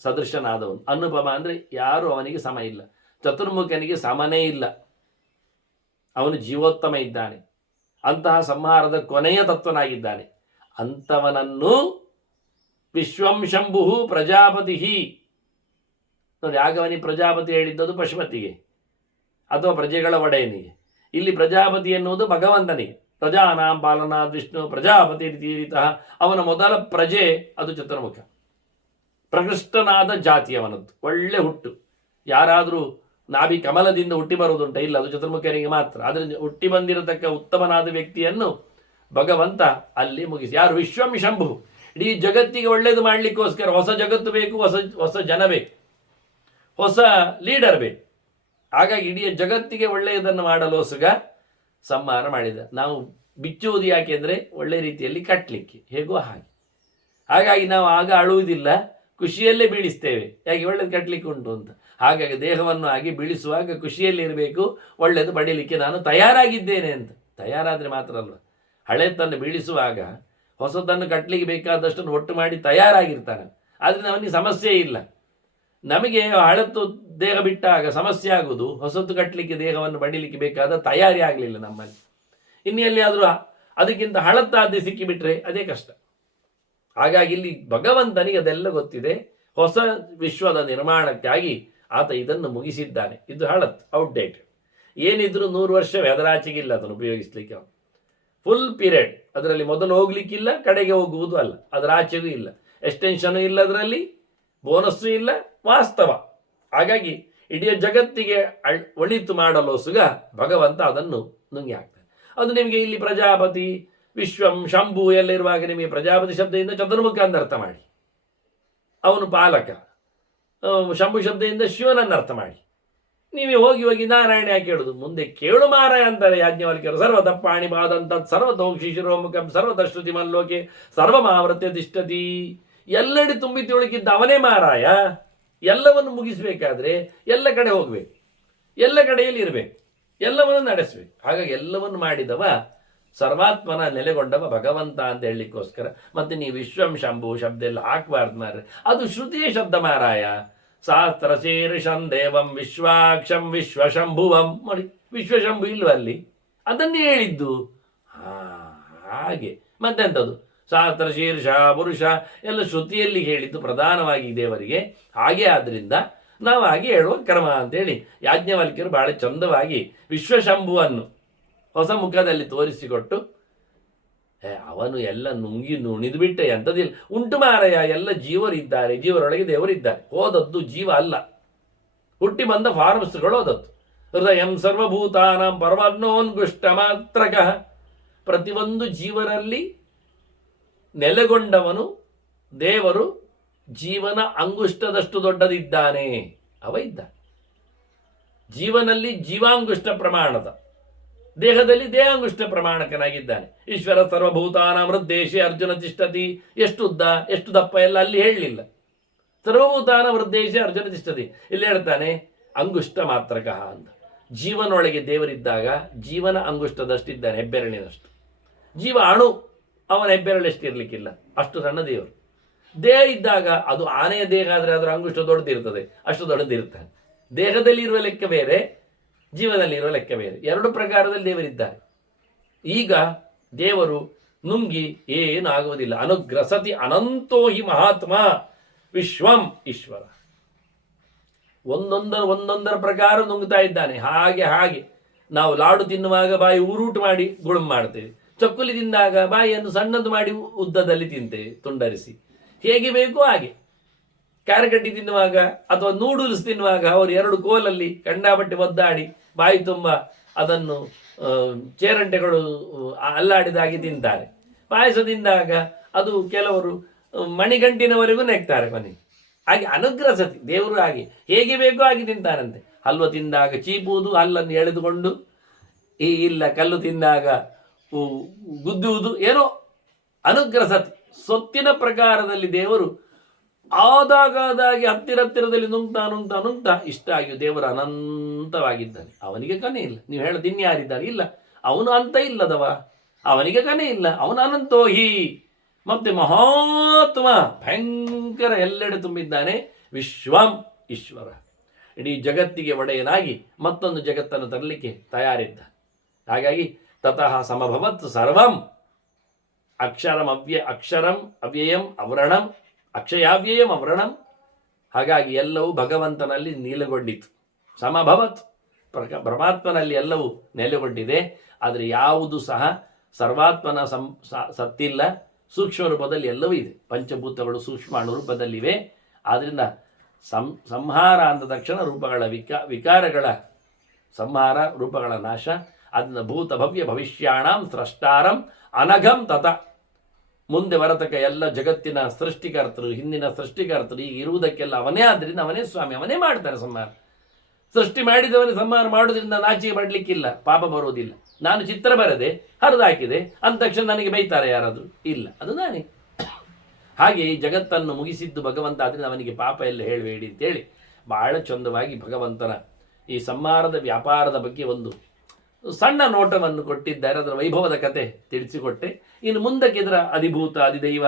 ಸದೃಶನಾದವನು. ಅನುಪಮ ಅಂದರೆ ಯಾರು ಅವನಿಗೆ ಸಮ ಇಲ್ಲ. ಚತುರ್ಮುಖನಿಗೆ ಸಮನೇ ಇಲ್ಲ, ಅವನು ಜೀವೋತ್ತಮ ಇದ್ದಾನೆ, ಅಂತಹ ಸಂಹಾರದ ಕೊನೆಯ ತತ್ವನಾಗಿದ್ದಾನೆ. ಅಂಥವನನ್ನು ವಿಶ್ವಂ ಶಂಭು ಪ್ರಜಾಪತಿ ನೋಡಿ. ಆಗವನಿ ಪ್ರಜಾಪತಿ ಹೇಳಿದ್ದದು ಪಶುಪತಿಗೆ ಅಥವಾ ಪ್ರಜೆಗಳ ಒಡೆಯನಿಗೆ. ಇಲ್ಲಿ ಪ್ರಜಾಪತಿ ಎನ್ನುವುದು ಭಗವಂತನಿಗೆ. ಪ್ರಜಾನಾಂ ಪಾಲನಾದ್ ವಿಷ್ಣು ಪ್ರಜಾಪತಿ ತೀರಿತ, ಅವನ ಮೊದಲ ಪ್ರಜೆ ಅದು ಚತುರ್ಮುಖ. ಪ್ರಕೃಷ್ಟನಾದ ಜಾತಿ ಅವನದ್ದು, ಒಳ್ಳೆ ಹುಟ್ಟು. ಯಾರಾದರೂ ನಾಭಿ ಕಮಲದಿಂದ ಹುಟ್ಟಿ ಬರುವುದುಂಟ? ಇಲ್ಲ, ಅದು ಚತುರ್ಮುಖನಿಗೆ ಮಾತ್ರ. ಆದರೆ ಹುಟ್ಟಿ ಬಂದಿರತಕ್ಕ ಉತ್ತಮನಾದ ವ್ಯಕ್ತಿಯನ್ನು ಭಗವಂತ ಅಲ್ಲಿ ಮುಗಿಸಿ. ಯಾರು? ವಿಶ್ವಂ ಶಂಭು. ಇಡೀ ಜಗತ್ತಿಗೆ ಒಳ್ಳೇದು ಮಾಡಲಿಕ್ಕೋಸ್ಕರ ಹೊಸ ಜಗತ್ತು ಬೇಕು, ಹೊಸ ಹೊಸ ಜನ ಬೇಕು, ಹೊಸ ಲೀಡರ್ ಬೇಕು. ಹಾಗಾಗಿ ಇಡೀ ಜಗತ್ತಿಗೆ ಒಳ್ಳೆಯದನ್ನು ಮಾಡಲೋಸುಗ ಸಂಹಾರ ಮಾಡಿದ. ನಾವು ಬಿಚ್ಚುವುದು ಯಾಕೆಂದರೆ ಒಳ್ಳೆ ರೀತಿಯಲ್ಲಿ ಕಟ್ಟಲಿಕ್ಕೆ, ಹೇಗೋ ಹಾಗೆ. ಹಾಗಾಗಿ ನಾವು ಆಗ ಅಳುವುದಿಲ್ಲ, ಖುಷಿಯಲ್ಲೇ ಬೀಳಿಸ್ತೇವೆ. ಯಾಕೆ? ಒಳ್ಳೇದು ಕಟ್ಟಲಿಕ್ಕೆ ಉಂಟು ಅಂತ. ಹಾಗಾಗಿ ದೇಹವನ್ನು ಆಗಿ ಬೀಳಿಸುವಾಗ ಖುಷಿಯಲ್ಲಿರಬೇಕು, ಒಳ್ಳೆಯದು ಪಡೀಲಿಕ್ಕೆ ನಾನು ತಯಾರಾಗಿದ್ದೇನೆ ಅಂತ. ತಯಾರಾದರೆ ಮಾತ್ರ ಅಲ್ವ, ಹಳೆತನ್ನು ಬೀಳಿಸುವಾಗ ಹೊಸತನ್ನು ಕಟ್ಟಲಿಕ್ಕೆ ಬೇಕಾದಷ್ಟನ್ನು ಒಟ್ಟು ಮಾಡಿ ತಯಾರಾಗಿರ್ತಾನೆ. ಆದ್ದರಿಂದ ಅವನಿಗೆ ಸಮಸ್ಯೆ ಇಲ್ಲ. ನಮಗೆ ಹಳತ್ತು ದೇಹ ಬಿಟ್ಟಾಗ ಸಮಸ್ಯೆ ಆಗುವುದು, ಹೊಸತು ಕಟ್ಟಲಿಕ್ಕೆ ದೇಹವನ್ನು ಬಡಿಲಿಕ್ಕೆ ಬೇಕಾದ ತಯಾರಿ ಆಗಲಿಲ್ಲ ನಮ್ಮಲ್ಲಿ. ಇನ್ನು ಎಲ್ಲಿಯಾದರೂ ಅದಕ್ಕಿಂತ ಹಳತ್ತಾದ್ದು ಸಿಕ್ಕಿಬಿಟ್ರೆ ಅದೇ ಕಷ್ಟ. ಹಾಗಾಗಿ ಇಲ್ಲಿ ಭಗವಂತನಿಗೆ ಅದೆಲ್ಲ ಗೊತ್ತಿದೆ. ಹೊಸ ವಿಶ್ವದ ನಿರ್ಮಾಣಕ್ಕಾಗಿ ಆತ ಇದನ್ನು ಮುಗಿಸಿದ್ದಾನೆ. ಇದು ಹಳತ್ತು, ಔಟ್ಡೇಟೆಡ್. ಏನಿದ್ರು 100 ವರ್ಷವೇ, ಅದರಾಚೆಗಿಲ್ಲ ಅದನ್ನು ಉಪಯೋಗಿಸ್ಲಿಕ್ಕೆ. Full period. ಅದರಲ್ಲಿ ಮೊದಲು ಹೋಗ್ಲಿಕ್ಕಿಲ್ಲ, ಕಡೆಗೆ ಹೋಗುವುದು ಅಲ್ಲ, ಅದರ ಆಚೆಗೂ ಇಲ್ಲ, ಎಕ್ಸ್ಟೆನ್ಷನು ಇಲ್ಲ, ಅದರಲ್ಲಿ ಬೋನಸ್ಸು ಇಲ್ಲ, ವಾಸ್ತವ. ಹಾಗಾಗಿ ಇಡೀ ಜಗತ್ತಿಗೆ ಒಳಿತು ಮಾಡಲು ಸುಗ ಭಗವಂತ ಅದನ್ನು ನುಂಗಿ ಹಾಕ್ತಾನೆ. ಅದು ನಿಮಗೆ ಇಲ್ಲಿ ಪ್ರಜಾಪತಿ, ವಿಶ್ವಂ, ಶಂಭು ಎಲ್ಲ ಇರುವಾಗ ನಿಮಗೆ ಪ್ರಜಾಪತಿ ಶಬ್ದದಿಂದ ಚತುರ್ಮುಖ ಅಂತ ಅರ್ಥ ಮಾಡಿ, ಅವನು ಪಾಲಕ. ಶಂಭು ಶಬ್ದದಿಂದ ಶಿವನನ್ನು ಅರ್ಥ ಮಾಡಿ. ನೀವೇ ಹೋಗಿ ಹೋಗಿ ನಾರಾಯಣ ಯಾಕೆ ಹೇಳುದು? ಮುಂದೆ ಕೇಳು ಮಾರಾಯ ಅಂತಾರೆ ಯಾಜ್ಞವಲ್ಕ್ಯರು. ಸರ್ವತಪ್ಪಾಣಿ ಬಾದಂತ ಸರ್ವತೋ ಶಿಶಿರೋಮುಖಂ ಸರ್ವತಶ್ರುತಿ ಮಲ್ಲೋಕೆ ಸರ್ವಮಾವೃತ್ಯ ತಿಷ್ಠತಿ. ಎಲ್ಲೆಡೆ ತುಂಬಿ ತಿಳುಕಿದ್ದ ಅವನೇ ಮಾರಾಯ. ಎಲ್ಲವನ್ನು ಮುಗಿಸಬೇಕಾದ್ರೆ ಎಲ್ಲ ಕಡೆ ಹೋಗ್ಬೇಕು, ಎಲ್ಲ ಕಡೆಯಲ್ಲಿ ಇರಬೇಕು, ಎಲ್ಲವನ್ನು ನಡೆಸಬೇಕು. ಹಾಗಾಗಿ ಎಲ್ಲವನ್ನು ಮಾಡಿದವ ಸರ್ವಾತ್ಮನ ನೆಲೆಗೊಂಡವ ಭಗವಂತ ಅಂತ ಹೇಳಲಿಕ್ಕೋಸ್ಕರ. ಮತ್ತೆ ನೀವು ವಿಶ್ವಂ ಶಂಭು ಶಬ್ದ ಎಲ್ಲ ಹಾಕಬಾರ್ದು ಮಾರ್ರೆ, ಅದು ಶ್ರುತಿಯ ಶಬ್ದ ಮಾರಾಯ. ಶಾಸ್ತ್ರ ಶೀರ್ಷಂ ದೇವಂ ವಿಶ್ವಾಕ್ಷಂ ವಿಶ್ವಶಂಭುವಂ. ನೋಡಿ, ವಿಶ್ವಶಂಭು ಇಲ್ವ ಅಲ್ಲಿ? ಅದನ್ನೇ ಹೇಳಿದ್ದು. ಹಾಗೆ ಮತ್ತೆಂಥದ್ದು? ಶಾಸ್ತ್ರ ಶೀರ್ಷ ಪುರುಷ ಎಲ್ಲ ಶ್ರುತಿಯಲ್ಲಿ ಹೇಳಿದ್ದು ಪ್ರಧಾನವಾಗಿ ದೇವರಿಗೆ. ಹಾಗೆ ಆದ್ದರಿಂದ ನಾವು ಹಾಗೆ ಹೇಳುವ ಕ್ರಮ ಅಂತೇಳಿ ಯಾಜ್ಞವಲ್ಕ್ಯರು ಬಹಳ ಚಂದವಾಗಿ ವಿಶ್ವಶಂಭುವನ್ನು ಹೊಸ ಮುಖದಲ್ಲಿ ತೋರಿಸಿಕೊಟ್ಟು, ಅವನು ಎಲ್ಲ ನುಂಗಿ ನುಣಿದು ಬಿಟ್ಟೆ, ಎಂಥದಿಲ್ಲ ಉಂಟು ಮಾರಾಯ. ಎಲ್ಲ ಜೀವರಿದ್ದಾರೆ, ಜೀವರೊಳಗೆ ದೇವರಿದ್ದಾರೆ. ಹೋದದ್ದು ಜೀವ ಅಲ್ಲ, ಹುಟ್ಟಿ ಬಂದ ಫಾರ್ಮ್ಸ್ಗಳು ಹೋದದ್ದು. ಹೃದಯಂ ಸರ್ವಭೂತಾನಾಂ ಪರಮಾತ್ಮೋನ್ಗುಷ್ಟ ಮಾತ್ರಕಃ. ಪ್ರತಿಯೊಂದು ಜೀವರಲ್ಲಿ ನೆಲೆಗೊಂಡವನು ದೇವರು ಜೀವನ ಅಂಗುಷ್ಟದಷ್ಟು ದೊಡ್ಡದಿದ್ದಾನೆ. ಅವ ಇದ್ದ ಜೀವನಲ್ಲಿ ಜೀವಾಂಗುಷ್ಟ ಪ್ರಮಾಣದ, ದೇಹದಲ್ಲಿ ದೇಹಾಂಗುಷ್ಟ ಪ್ರಮಾಣಕನಾಗಿದ್ದಾನೆ. ಈಶ್ವರ ಸರ್ವಭೂತಾನಾಂ ಹೃದ್ದೇಶೆ ಅರ್ಜುನ ತಿಷ್ಠತಿ. ಎಷ್ಟು ಉದ್ದ ಎಷ್ಟು ದಪ್ಪ ಎಲ್ಲ ಅಲ್ಲಿ ಹೇಳಲಿಲ್ಲ. ಸರ್ವಭೂತಾನ ಹೃದ್ದೇಶೆ ಅರ್ಜುನ ತಿಷ್ಠತಿ ಇಲ್ಲಿ ಹೇಳ್ತಾನೆ ಅಂಗುಷ್ಟ ಮಾತ್ರಕಃ ಅಂತ. ಜೀವನೊಳಗೆ ದೇವರಿದ್ದಾಗ ಜೀವನ ಅಂಗುಷ್ಟದಷ್ಟಿದ್ದಾನೆ, ಹೆಬ್ಬೆರಳಿನಷ್ಟು. ಜೀವ ಅಣು, ಅವನ ಹೆಬ್ಬೆರಳಷ್ಟು ಇರಲಿಕ್ಕಿಲ್ಲ, ಅಷ್ಟು ಸಣ್ಣ ದೇವರು. ದೇಹ ಇದ್ದಾಗ ಅದು ಆನೆಯ ದೇಹ ಆದರೆ ಅದರ ಅಂಗುಷ್ಟ ದೊಡ್ಡದಿರ್ತದೆ, ಅಷ್ಟು ದೊಡ್ಡದಿರ್ತಾನೆ. ದೇಹದಲ್ಲಿ ಇರುವ ಲೆಕ್ಕ ಬೇರೆ, ಜೀವನದಲ್ಲಿ ಇರುವ ಲೆಕ್ಕ ಬೇರೆ. ಎರಡು ಪ್ರಕಾರದಲ್ಲಿ ದೇವರಿದ್ದಾರೆ. ಈಗ ದೇವರು ನುಂಗಿ ಏನು ಆಗುವುದಿಲ್ಲ. ಅನುಗ್ರಸತಿ ಅನಂತೋ ಹಿ ಮಹಾತ್ಮ ವಿಶ್ವಂ ಈಶ್ವರ. ಒಂದೊಂದರ ಪ್ರಕಾರ ನುಂಗ್ತಾ ಇದ್ದಾನೆ. ಹಾಗೆ ನಾವು ಲಾಡು ತಿನ್ನುವಾಗ ಬಾಯಿ ಊರೂಟು ಮಾಡಿ ಗುಳುಂ ಮಾಡ್ತೇವೆ. ಚಕ್ಕುಲಿ ತಿಂದಾಗ ಬಾಯಿಯನ್ನು ಸಣ್ಣದು ಮಾಡಿ ಉದ್ದದಲ್ಲಿ ತಿಂತೇವೆ, ತುಂಡರಿಸಿ. ಹೇಗೆ ಬೇಕೋ ಹಾಗೆ. ಕ್ಯಾರಗಡ್ಡಿ ತಿನ್ನುವಾಗ ಅಥವಾ ನೂಡಲ್ಸ್ ತಿನ್ನುವಾಗ ಅವರು 2 ಕೋಲಲ್ಲಿ ಕಂಡಾಬಟ್ಟೆ ಒದ್ದಾಡಿ ಬಾಯಿ ತುಂಬ ಅದನ್ನು ಚೇರಂಟೆಗಳು ಅಲ್ಲಾಡಿದಾಗಿ ತಿಂತಾರೆ. ಪಾಯಸ ತಿಂದಾಗ ಅದು ಕೆಲವರು ಮಣಿಗಂಟಿನವರೆಗೂ ನೆಕ್ತಾರೆ ಕೊನೆಗೆ. ಹಾಗೆ ಅನುಗ್ರಸತಿ ದೇವರು ಹಾಗೆ ಹೇಗೆ ಬೇಕೋ ಹಾಗೆ ತಿಂತಾರಂತೆ. ಹಲ್ವ ತಿಂದಾಗ ಚೀಪುವುದು, ಹಲ್ಲನ್ನು ಎಳೆದುಕೊಂಡು, ಇಲ್ಲ ಕಲ್ಲು ತಿಂದಾಗ ಗುದ್ದುವುದು, ಏನೋ ಅನುಗ್ರಸತಿ. ಸೊತ್ತಿನ ಪ್ರಕಾರದಲ್ಲಿ ದೇವರು ಆದಾಗಿ ಹತ್ತಿರದಲ್ಲಿ ನುಂಗ್ತಾ ಇಷ್ಟ ಆಗಿ ದೇವರು ಅನಂತವಾಗಿದ್ದಾನೆ. ಅವನಿಗೆ ಕನೆ ಇಲ್ಲ. ನೀವು ಹೇಳೋದು ಇನ್ಯಾರಿದ್ದಾರೆ? ಇಲ್ಲ, ಅವನು ಅಂತ ಇಲ್ಲದವ, ಅವನಿಗೆ ಕನೆ ಇಲ್ಲ, ಅವನು ಅನಂತೋಹಿ. ಮತ್ತೆ ಮಹಾತ್ಮ ಭಯಂಕರ, ಎಲ್ಲೆಡೆ ತುಂಬಿದ್ದಾನೆ. ವಿಶ್ವಂ ಈಶ್ವರ, ಇಡೀ ಜಗತ್ತಿಗೆ ಒಡೆಯನಾಗಿ ಮತ್ತೊಂದು ಜಗತ್ತನ್ನು ತರಲಿಕ್ಕೆ ತಯಾರಿದ್ದ. ಹಾಗಾಗಿ ತತಃ ಸಮಭವತ್ ಸರ್ವಂ ಅಕ್ಷರಂ ಅವ್ಯಯಂ ಅವರಣಂ ಅಕ್ಷಯಾವ್ಯಯಂ ಅವರಣಂ. ಹಾಗಾಗಿ ಎಲ್ಲವೂ ಭಗವಂತನಲ್ಲಿ ನೀಲಗೊಂಡಿತು. ಸಮಭವತ್, ಪರಮಾತ್ಮನಲ್ಲಿ ಎಲ್ಲವೂ ನೆಲೆಗೊಂಡಿದೆ. ಆದರೆ ಯಾವುದು ಸಹ ಸರ್ವಾತ್ಮನ ಸತ್ತಿಲ್ಲ. ಸೂಕ್ಷ್ಮ ರೂಪದಲ್ಲಿ ಎಲ್ಲವೂ ಇದೆ. ಪಂಚಭೂತಗಳು ಸೂಕ್ಷ್ಮಾಣು ರೂಪದಲ್ಲಿವೆ. ಆದ್ದರಿಂದ ಸಂಹಾರ ಅಂದ ತಕ್ಷಣ ರೂಪಗಳ ವಿಕಾರಗಳ ಸಂಹಾರ, ರೂಪಗಳ ನಾಶ. ಅದನ್ನು ಭೂತ ಭವ್ಯ ಭವಿಷ್ಯಾಣಂ ಸ್ರಷ್ಟಾರಂ ಅನಘಂ ತತ. ಮುಂದೆ ಬರತಕ್ಕ ಎಲ್ಲ ಜಗತ್ತಿನ ಸೃಷ್ಟಿಕರ್ತರು, ಹಿಂದಿನ ಸೃಷ್ಟಿಕರ್ತರು, ಈಗ ಇರುವುದಕ್ಕೆಲ್ಲ ಅವನೇ. ಆದ್ದರಿಂದ ಅವನೇ ಸ್ವಾಮಿ, ಅವನೇ ಮಾಡ್ತಾರೆ ಸಂಹಾರ. ಸೃಷ್ಟಿ ಮಾಡಿದವನೇ ಸಂಹಾರ ಮಾಡೋದ್ರಿಂದ ನಾಚಿಕೆ ಪಡಲಿಕ್ಕಿಲ್ಲ, ಪಾಪ ಬರೋದಿಲ್ಲ. ನಾನು ಚಿತ್ರ ಬರದೆ ಹರಿದಾಕಿದೆ ಅಂದ ತಕ್ಷಣ ನನಗೆ ಬೈತಾರೆ ಯಾರಾದರೂ? ಇಲ್ಲ, ಅದು ನಾನೇ. ಹಾಗೆ ಈ ಜಗತ್ತನ್ನು ಮುಗಿಸಿದ್ದು ಭಗವಂತ, ಆದ್ದರಿಂದ ಅವನಿಗೆ ಪಾಪ ಎಲ್ಲ ಹೇಳಬೇಡಿ ಅಂತೇಳಿ ಬಹಳ ಚಂದವಾಗಿ ಭಗವಂತನ ಈ ಸಂಹಾರದ ವ್ಯಾಪಾರದ ಬಗ್ಗೆ ಒಂದು ಸಣ್ಣ ನೋಟವನ್ನು ಕೊಟ್ಟಿದ್ದಾರೆ. ಅದರ ವೈಭವದ ಕತೆ ತಿಳಿಸಿಕೊಟ್ಟೆ. ಇನ್ನು ಮುಂದಕ್ಕೆ ಇದರ ಅಧಿಭೂತ ಅಧಿದೈವ